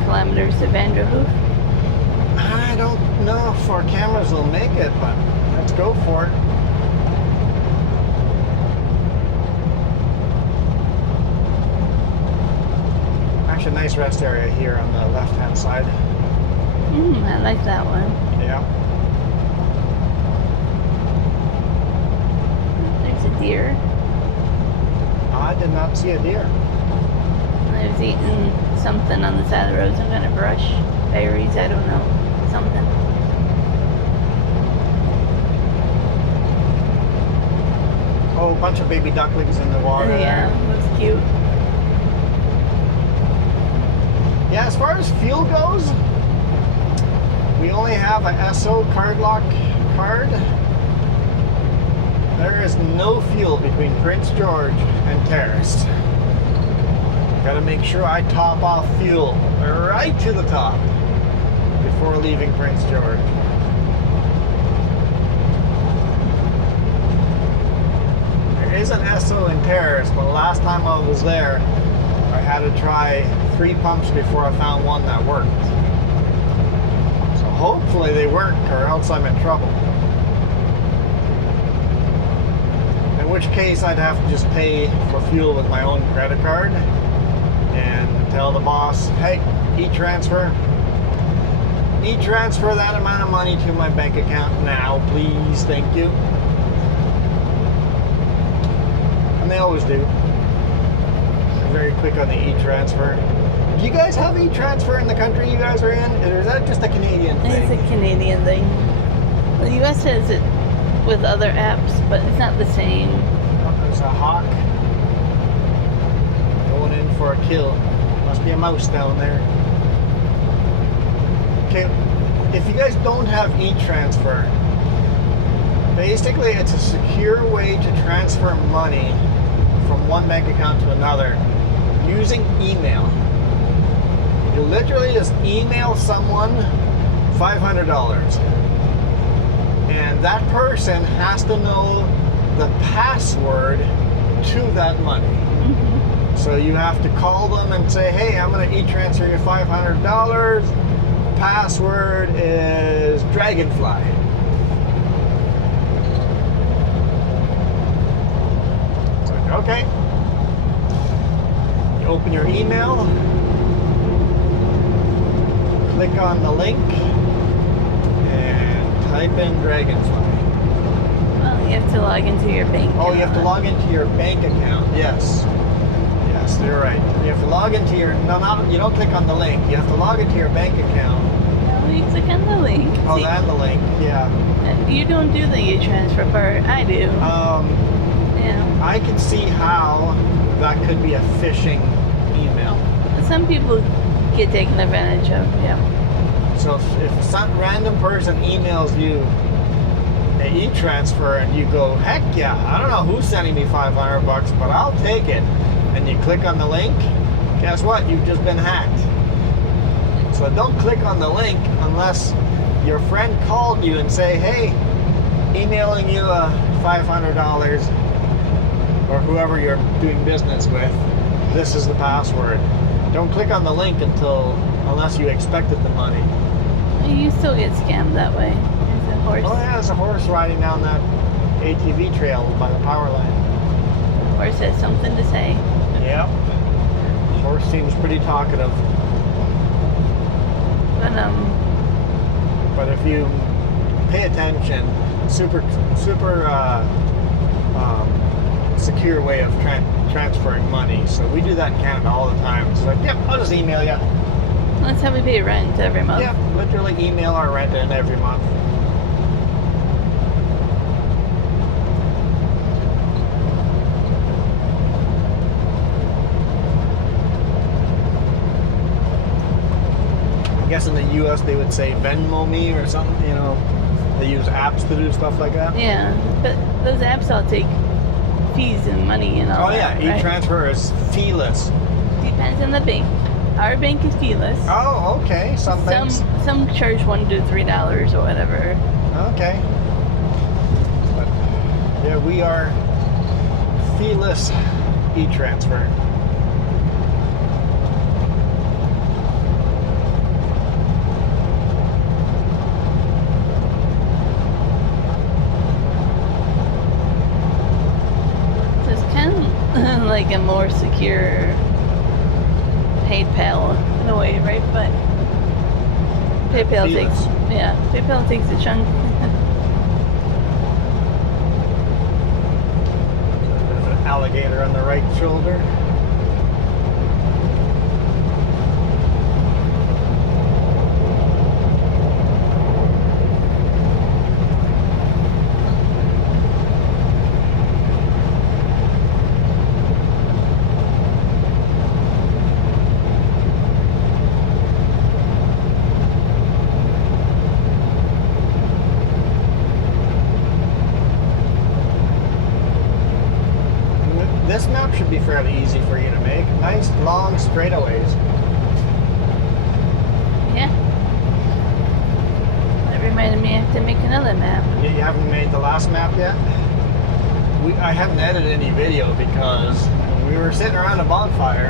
Kilometers to Vanderhoof. I don't know if our cameras will make it, but let's go for it. Actually, nice rest area here on the left-hand side. I like that one. Yeah. There's a deer. I did not see a deer. I was eating something on the side of the road, some kind of brush, berries, I don't know, something. Oh, a bunch of baby ducklings in the water. Yeah, it was cute. Yeah, as far as fuel goes, we only have a SO card lock card. There is no fuel between Prince George and Terrace. Gotta make sure I top off fuel right to the top before leaving Prince George. There is an SO in Terrace, but last time I was there, I had to try 3 pumps before I found one that worked. So hopefully they work, or else I'm in trouble. In which case I'd have to just pay for fuel with my own credit card and tell the boss, hey, e-transfer that amount of money to my bank account now, please, thank you. And they always do. They're very quick on the e-transfer. Do you guys have e-transfer in the country you guys are in? Or is that just a Canadian thing? It's a Canadian thing. The US has it with other apps, but it's not the same. Oh, there's a hawk going in for a kill. Must be a mouse down there. Okay, if you guys don't have e-transfer, basically it's a secure way to transfer money from one bank account to another using email. You literally just email someone $500. And that person has to know the password to that money. Mm-hmm. So you have to call them and say, hey, I'm going to e-transfer you $500. Password is Dragonfly. It's like, okay. You open your email, click on the link, and type in Dragonfly. Well, you have to log into your bank. Oh, you have to log into your bank account. Yes. Yes, you're right. You have to log into your... No, not, you don't click on the link. You have to log into your bank account. No, you click on the link. Oh, See, and the link. Yeah. you don't do the e-transfer part. I do. Yeah. I can see how that could be a phishing email. Some people get taken advantage of. Yeah. So if some random person emails you an e-transfer and you go, heck yeah, I don't know who's sending me $500, but I'll take it, and you click on the link, guess what? You've just been hacked. So don't click on the link unless your friend called you and say, hey, emailing you $500, or whoever you're doing business with, this is the password. Don't click on the link unless you expected the money. You still get scammed that way. There's a horse. Oh yeah, there's a horse riding down that ATV trail by the power line. Horse has something to say. Yep. Horse seems pretty talkative. But But if you pay attention, super secure way of transferring money. So we do that in Canada all the time. It's like, yep, I'll just email you. that's how we pay rent every month. Yep, literally email our rent in every month. I guess in the U.S. they would say Venmo me or something, you know. They use apps to do stuff like that. Yeah, but those apps all take fees and money and all Oh yeah, that, right? e-transfer is feeless. Depends on the bank. Our bank is feeless. Oh, okay. Some banks. Some charge $1 to $3 or whatever. Okay. But yeah, we are feeless e-transfer. So it's kind of like a more secure PayPal in a way, right? But PayPal Feeless. PayPal takes a chunk. There's an alligator on the right shoulder. This map should be fairly easy for you to make. Nice long straightaways. Yeah. That reminded me I have to make another map. You haven't made the last map yet? I haven't edited any video because we were sitting around a bonfire.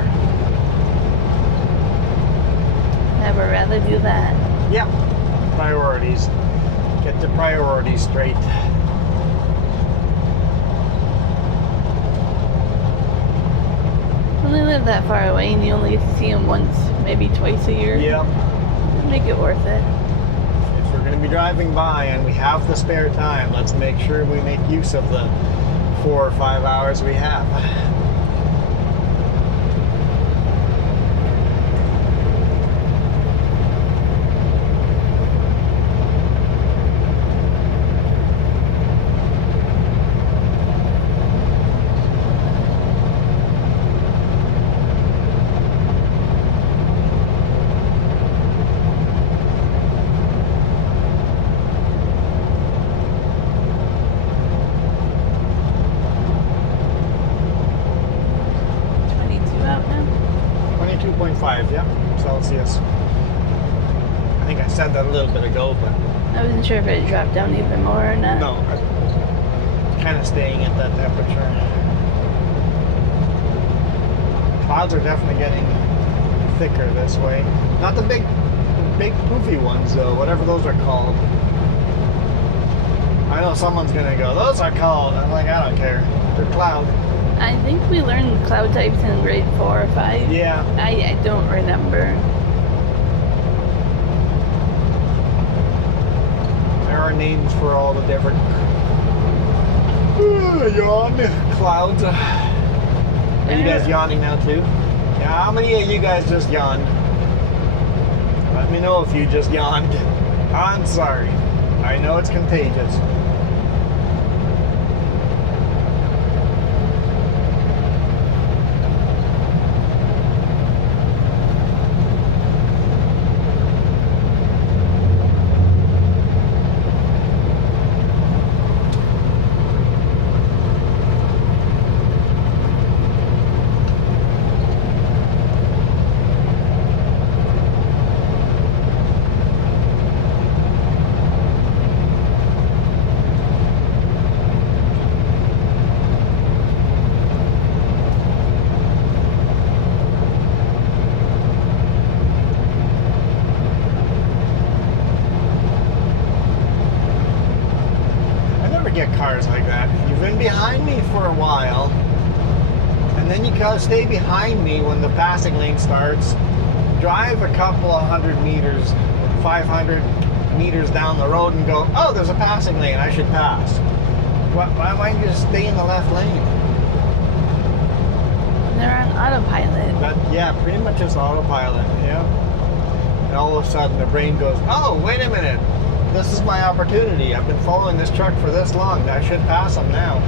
I would rather do that. Yep. Priorities. Get the priorities straight. When they live that far away and you only get to see them once, maybe twice a year, Yep. make it worth it. If we're going to be driving by and we have the spare time, let's make sure we make use of the 4 or 5 hours we have. Celsius. I think I I said that a little bit ago, but I wasn't sure if it dropped down even more or not. no, it's kind of staying at that temperature. Clouds are definitely getting thicker this way. Not the big poofy ones though, whatever those are called. I know someone's gonna go, those are called. I'm like, I don't care. They're cloud. I think we learned cloud types in grade 4 or 5. Yeah. I don't remember. There are names for all the different yawn clouds. Are you guys yawning now too? Yeah, how many of you guys just yawned? Let me know if you just yawned. I'm sorry. I know it's contagious. Get cars like that. You've been behind me for a while, and then you gotta stay behind me when the passing lane starts. Drive a couple of 100 meters, 500 meters down the road and go, oh, there's a passing lane, I should pass. Why don't you just stay in the left lane? They're on autopilot. Yeah, pretty much just autopilot, yeah. And all of a sudden the brain goes, oh, wait a minute. This is my opportunity. I've been following this truck for this long. I should pass them now.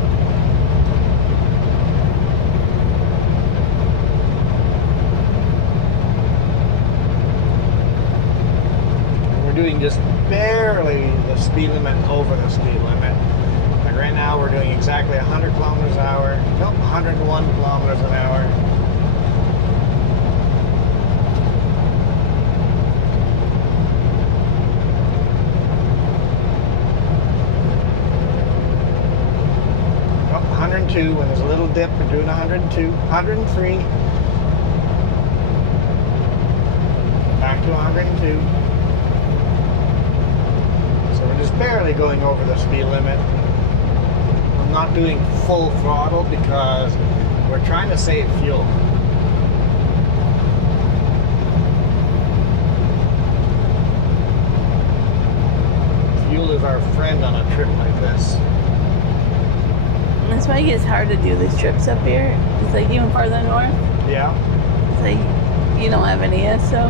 We're doing just barely the speed limit over the speed limit. Like right now we're doing exactly 100 kilometers an hour. Nope, 101 kilometers an hour. When there's a little dip, we're doing 102, 103, back to 102. So we're just barely going over the speed limit. I'm not doing full throttle because we're trying to save fuel. Fuel is our friend on a trip like this. That's why it gets hard to do these trips up here. It's like even farther north. Yeah. It's like you don't have any ESO.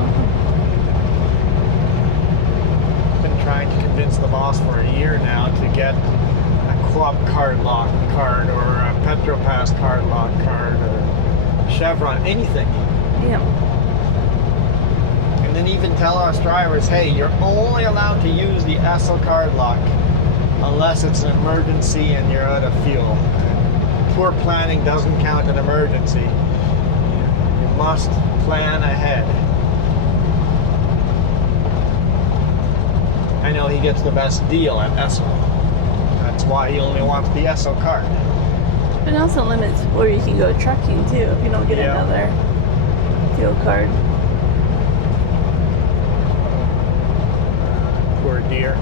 Been trying to convince the boss for a year now to get a Quab card lock card or a Petropass card lock card or Chevron, anything. Yeah. And then even tell us drivers, hey, you're only allowed to use the ESO card lock unless it's an emergency and you're out of fuel. Poor planning doesn't count an emergency. You must plan ahead. I know he gets the best deal at ESO. That's why he only wants the ESO card. But it also limits where you can go trucking too if you don't get another fuel card. Poor dear.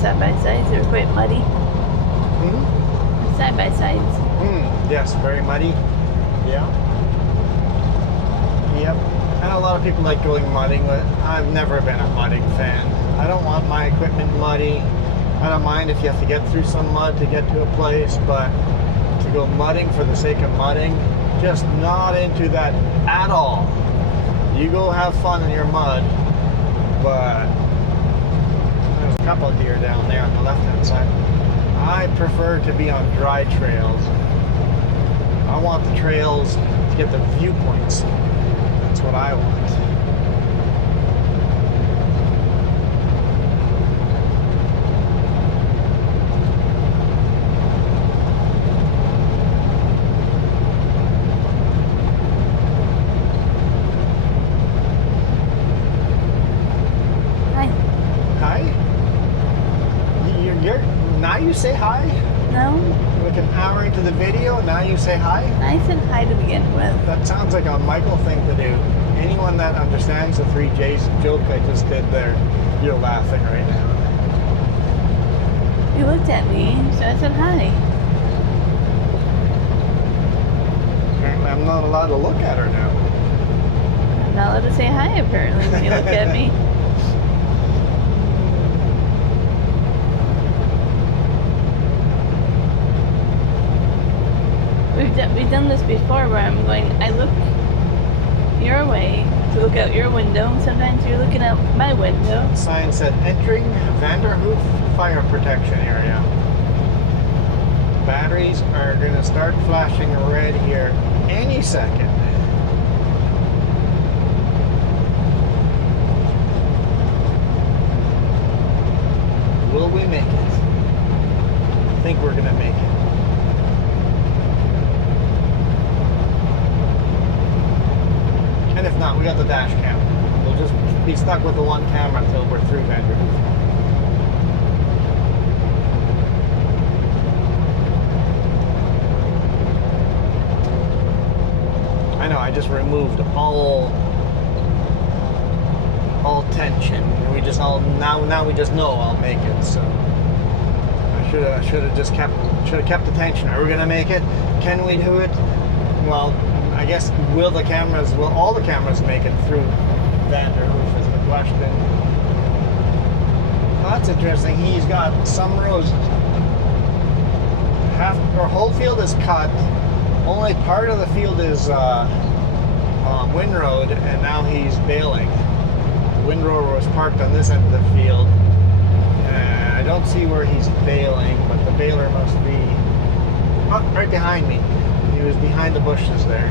Side-by-sides, they're quite muddy. Side-by-sides. Yes, very muddy. Yeah. Yep. I know a lot of people like going mudding, but I've never been a mudding fan. I don't want my equipment muddy. I don't mind if you have to get through some mud to get to a place, but to go mudding for the sake of mudding, just not into that at all. You go have fun in your mud, but there's a couple of deer down there on the left-hand side. I prefer to be on dry trails. I want the trails to get the viewpoints. That's what I want. Now you say hi? No? Like an hour into the video, now you say hi? I said hi to begin with. That sounds like a Michael thing to do. Anyone that understands the 3 J's joke I just did there, you're laughing right now. You looked at me, so I said hi. Apparently I'm not allowed to look at her now. I'm not allowed to say hi, apparently, when you look at me. We've done this before where I'm going, I look your way to look out your window. Sometimes you're looking out my window. Sign said, entering Vanderhoof fire protection area. Batteries are going to start flashing red here any second. Will we make it? I think we're going to make it. And if not, we got the dash cam. We'll just be stuck with the one camera until we're through Vanderhoof. I know, I just removed all tension. We just all now we just know I'll make it. So I should have just kept the tension. Are we gonna make it? Can we do it? Well, I guess will all the cameras make it through Vanderhoof is the question. Well, that's interesting. He's got some roads. Our whole field is cut. Only part of the field is windrowed, and now he's baling. The windrower was parked on this end of the field. And I don't see where he's baling, but the baler must be right behind me. He was behind the bushes there.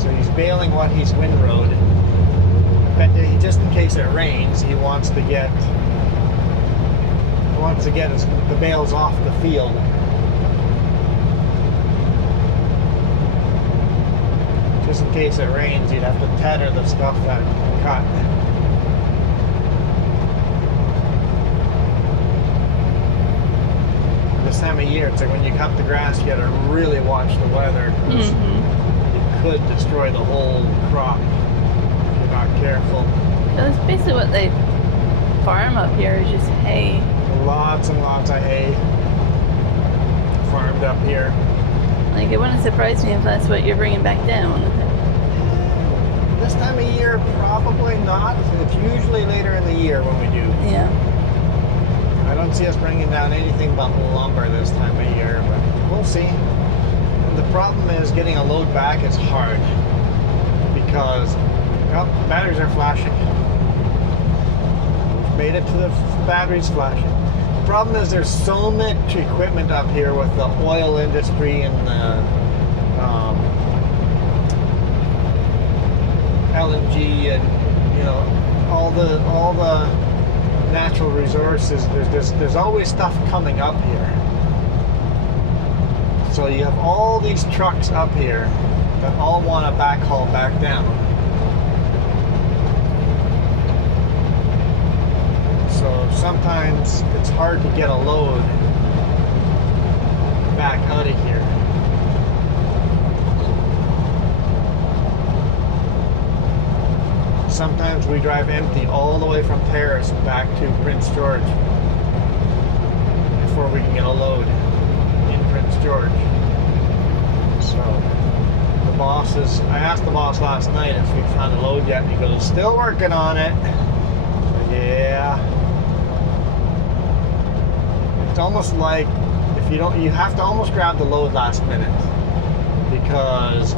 So he's baling what he's windrowed. But just in case it rains, he wants to get the bales off the field. Just in case it rains, you'd have to tether the stuff that cut. This time of year, it's like when you cut the grass, you gotta really watch the weather. It could destroy the whole crop if you're not careful. So that's basically what they farm up here, is just hay. Lots and lots of hay farmed up here. Like, it wouldn't surprise me if that's what you're bringing back down. This time of year, probably not. It's usually later in the year when we do. Yeah. I don't see us bringing down anything but lumber this time of year, but we'll see. And the problem is getting a load back is hard because batteries are flashing. We've made it to the batteries flashing. The problem is there's so much equipment up here with the oil industry and the LNG and all the natural resources. There's always stuff coming up here. So you have all these trucks up here that all want to backhaul back down. So sometimes it's hard to get a load back out of here. Sometimes we drive empty all the way from Terrace back to Prince George before we can get a load in Prince George. So I asked the boss last night if we found a load yet, and he goes, still working on it. Yeah. It's almost like if you have to almost grab the load last minute, because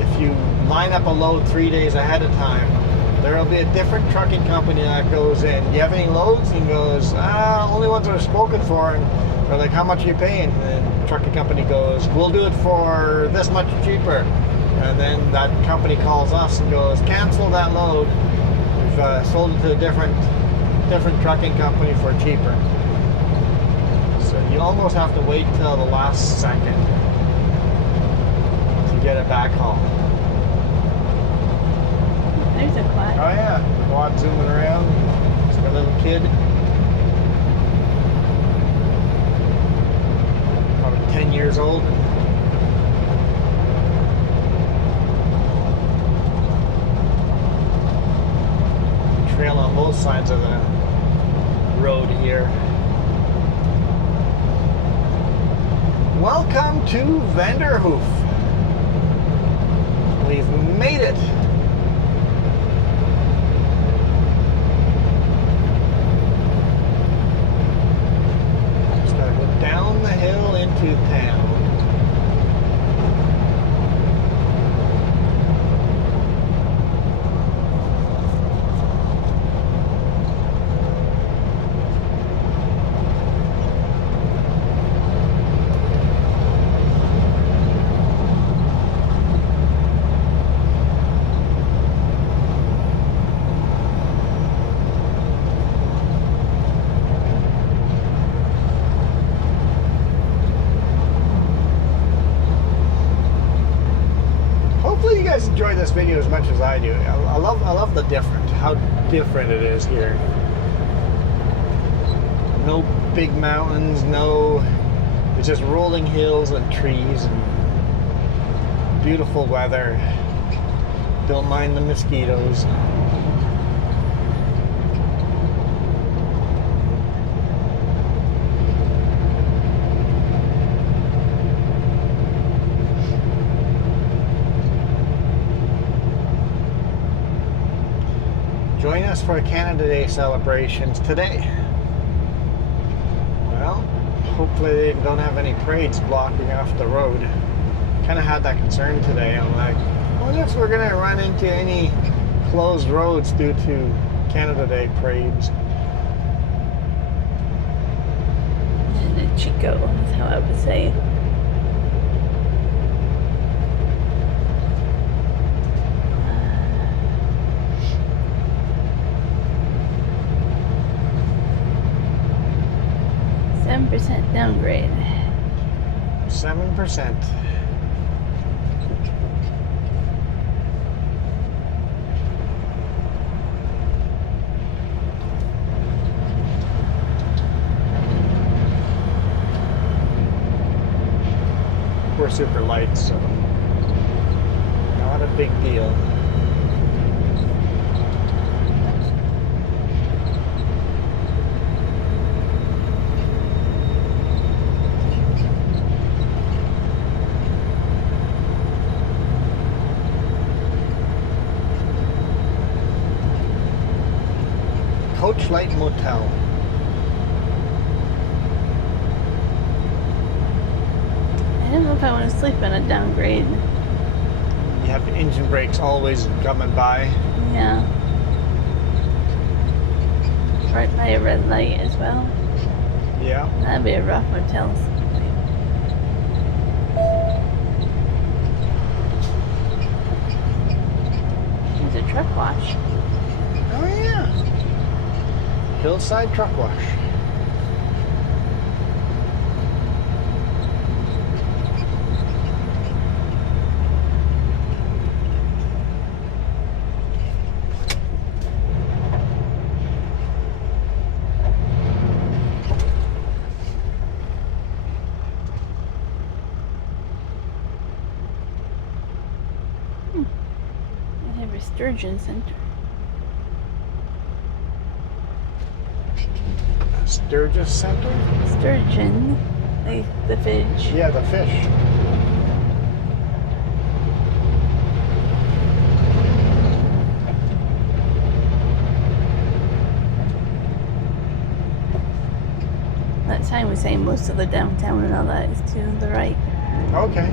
if you line up a load 3 days ahead of time, there will be a different trucking company that goes in. Do you have any loads? And he goes, only ones that are spoken for. And they're like, how much are you paying? And then the trucking company goes, we'll do it for this much cheaper. And then that company calls us and goes, cancel that load. We've sold it to a different trucking company for cheaper. So you almost have to wait till the last second to get it back home. There's a quad. Oh yeah, quad zooming around. It's got a little kid. Probably 10 years old. Trail on both sides of the road here. Welcome to Vanderhoof. We've made it. Just gotta go down the hill into town. Enjoy this video as much as I do. I love the how different it is here. No big mountains, it's just rolling hills and trees and beautiful weather. Don't mind the mosquitoes. Join us for Canada Day celebrations today. Well, hopefully they don't have any parades blocking off the road. Kind of had that concern today. I'm like, I wonder if we're going to run into any closed roads due to Canada Day parades. And Chico, that's how I would say. 7% downgrade. 7%. We're super light, so not a big deal. Coach Light Motel. I don't know if I want to sleep on a downgrade. You have engine brakes always coming by. Yeah. Right by a red light as well. Yeah. That'd be a rough motel. There's a truck wash. Oh yeah. Hillside Truck Wash. They have a sturgeon center. Sturgis Center? Sturgeon, like the fish. Yeah, the fish. That sign was saying most of the downtown and all that is to the right. Okay.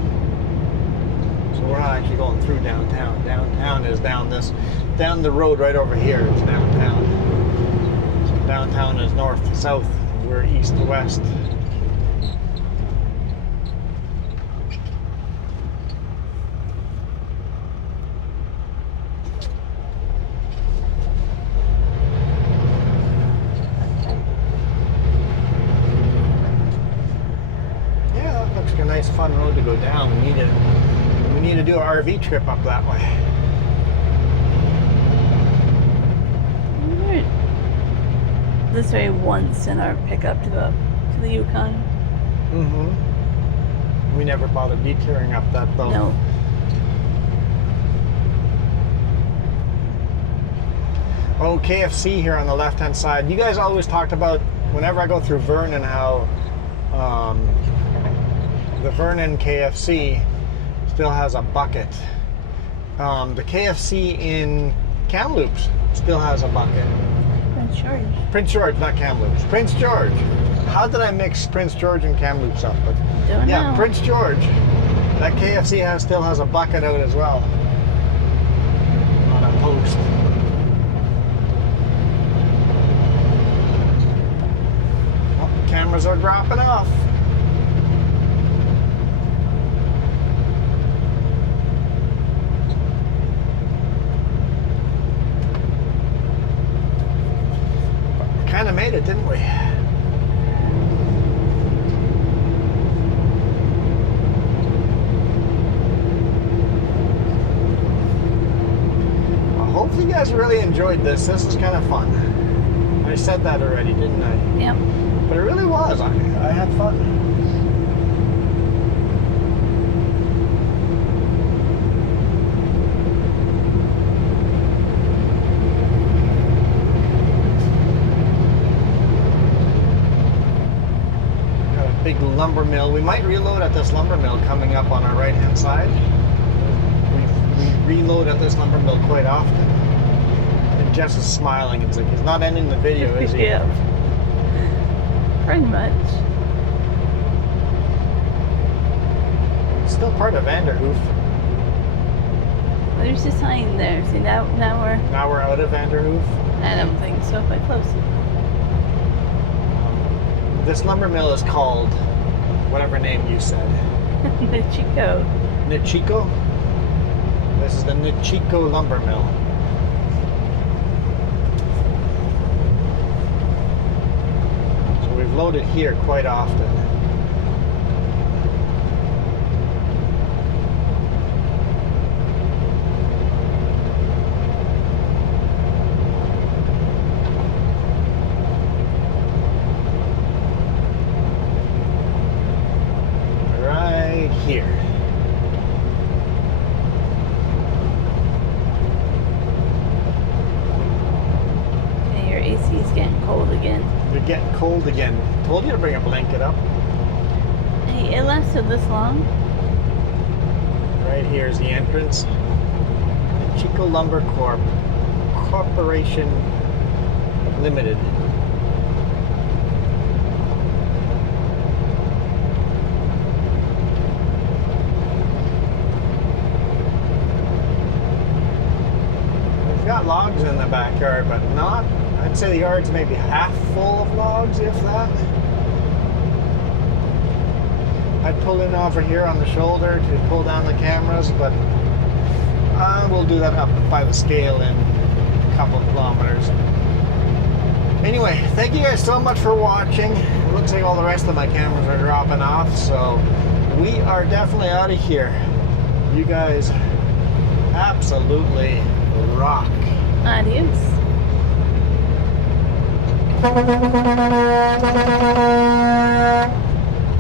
So we're not actually going through downtown. Downtown is down the road right over here is downtown. So downtown is north to south. We're east to west. A nice fun road to go down. We need to do an RV trip up that way. We were this way once in our pickup to go up to the Yukon. Mm-hmm. We never bothered detouring up that though. No. Oh, KFC here on the left-hand side. You guys always talked about whenever I go through Vernon how the Vernon KFC still has a bucket. The KFC in Kamloops still has a bucket. Prince George. Prince George, not Kamloops. Prince George. How did I mix Prince George and Kamloops up? But Don't yeah, know. Prince George. That KFC still has a bucket out as well. On a post. Oh, cameras are dropping off. Kind of made it, didn't we? Well, hopefully you guys really enjoyed this. This was kind of fun. I said that already, didn't I? Yep. But it really was. I had fun. Big lumber mill. We might reload at this lumber mill coming up on our right hand side. We reload at this lumber mill quite often. And Jess is smiling. It's like he's not ending the video, is he? Yeah. Pretty much. It's still part of Vanderhoof. There's a sign there. See, now We're out of Vanderhoof. I don't think so, but close. This lumber mill is called whatever name you said. The Chico. Nichico? This is the Nichico lumber mill. So we've loaded here quite often. Here. Okay, your AC is getting cold again. You're getting cold again. Told you to bring a blanket up. Hey, it lasted this long? Right here is the entrance. The Chico Lumber Corporation Limited. Got logs in the backyard, but not, I'd say the yard's maybe half full of logs, if that. I'd pull in over here on the shoulder to pull down the cameras, but we'll do that up by the scale in a couple of kilometers. Anyway, thank you guys so much for watching. It looks like all the rest of my cameras are dropping off, so we are definitely out of here. You guys absolutely rock. Adios.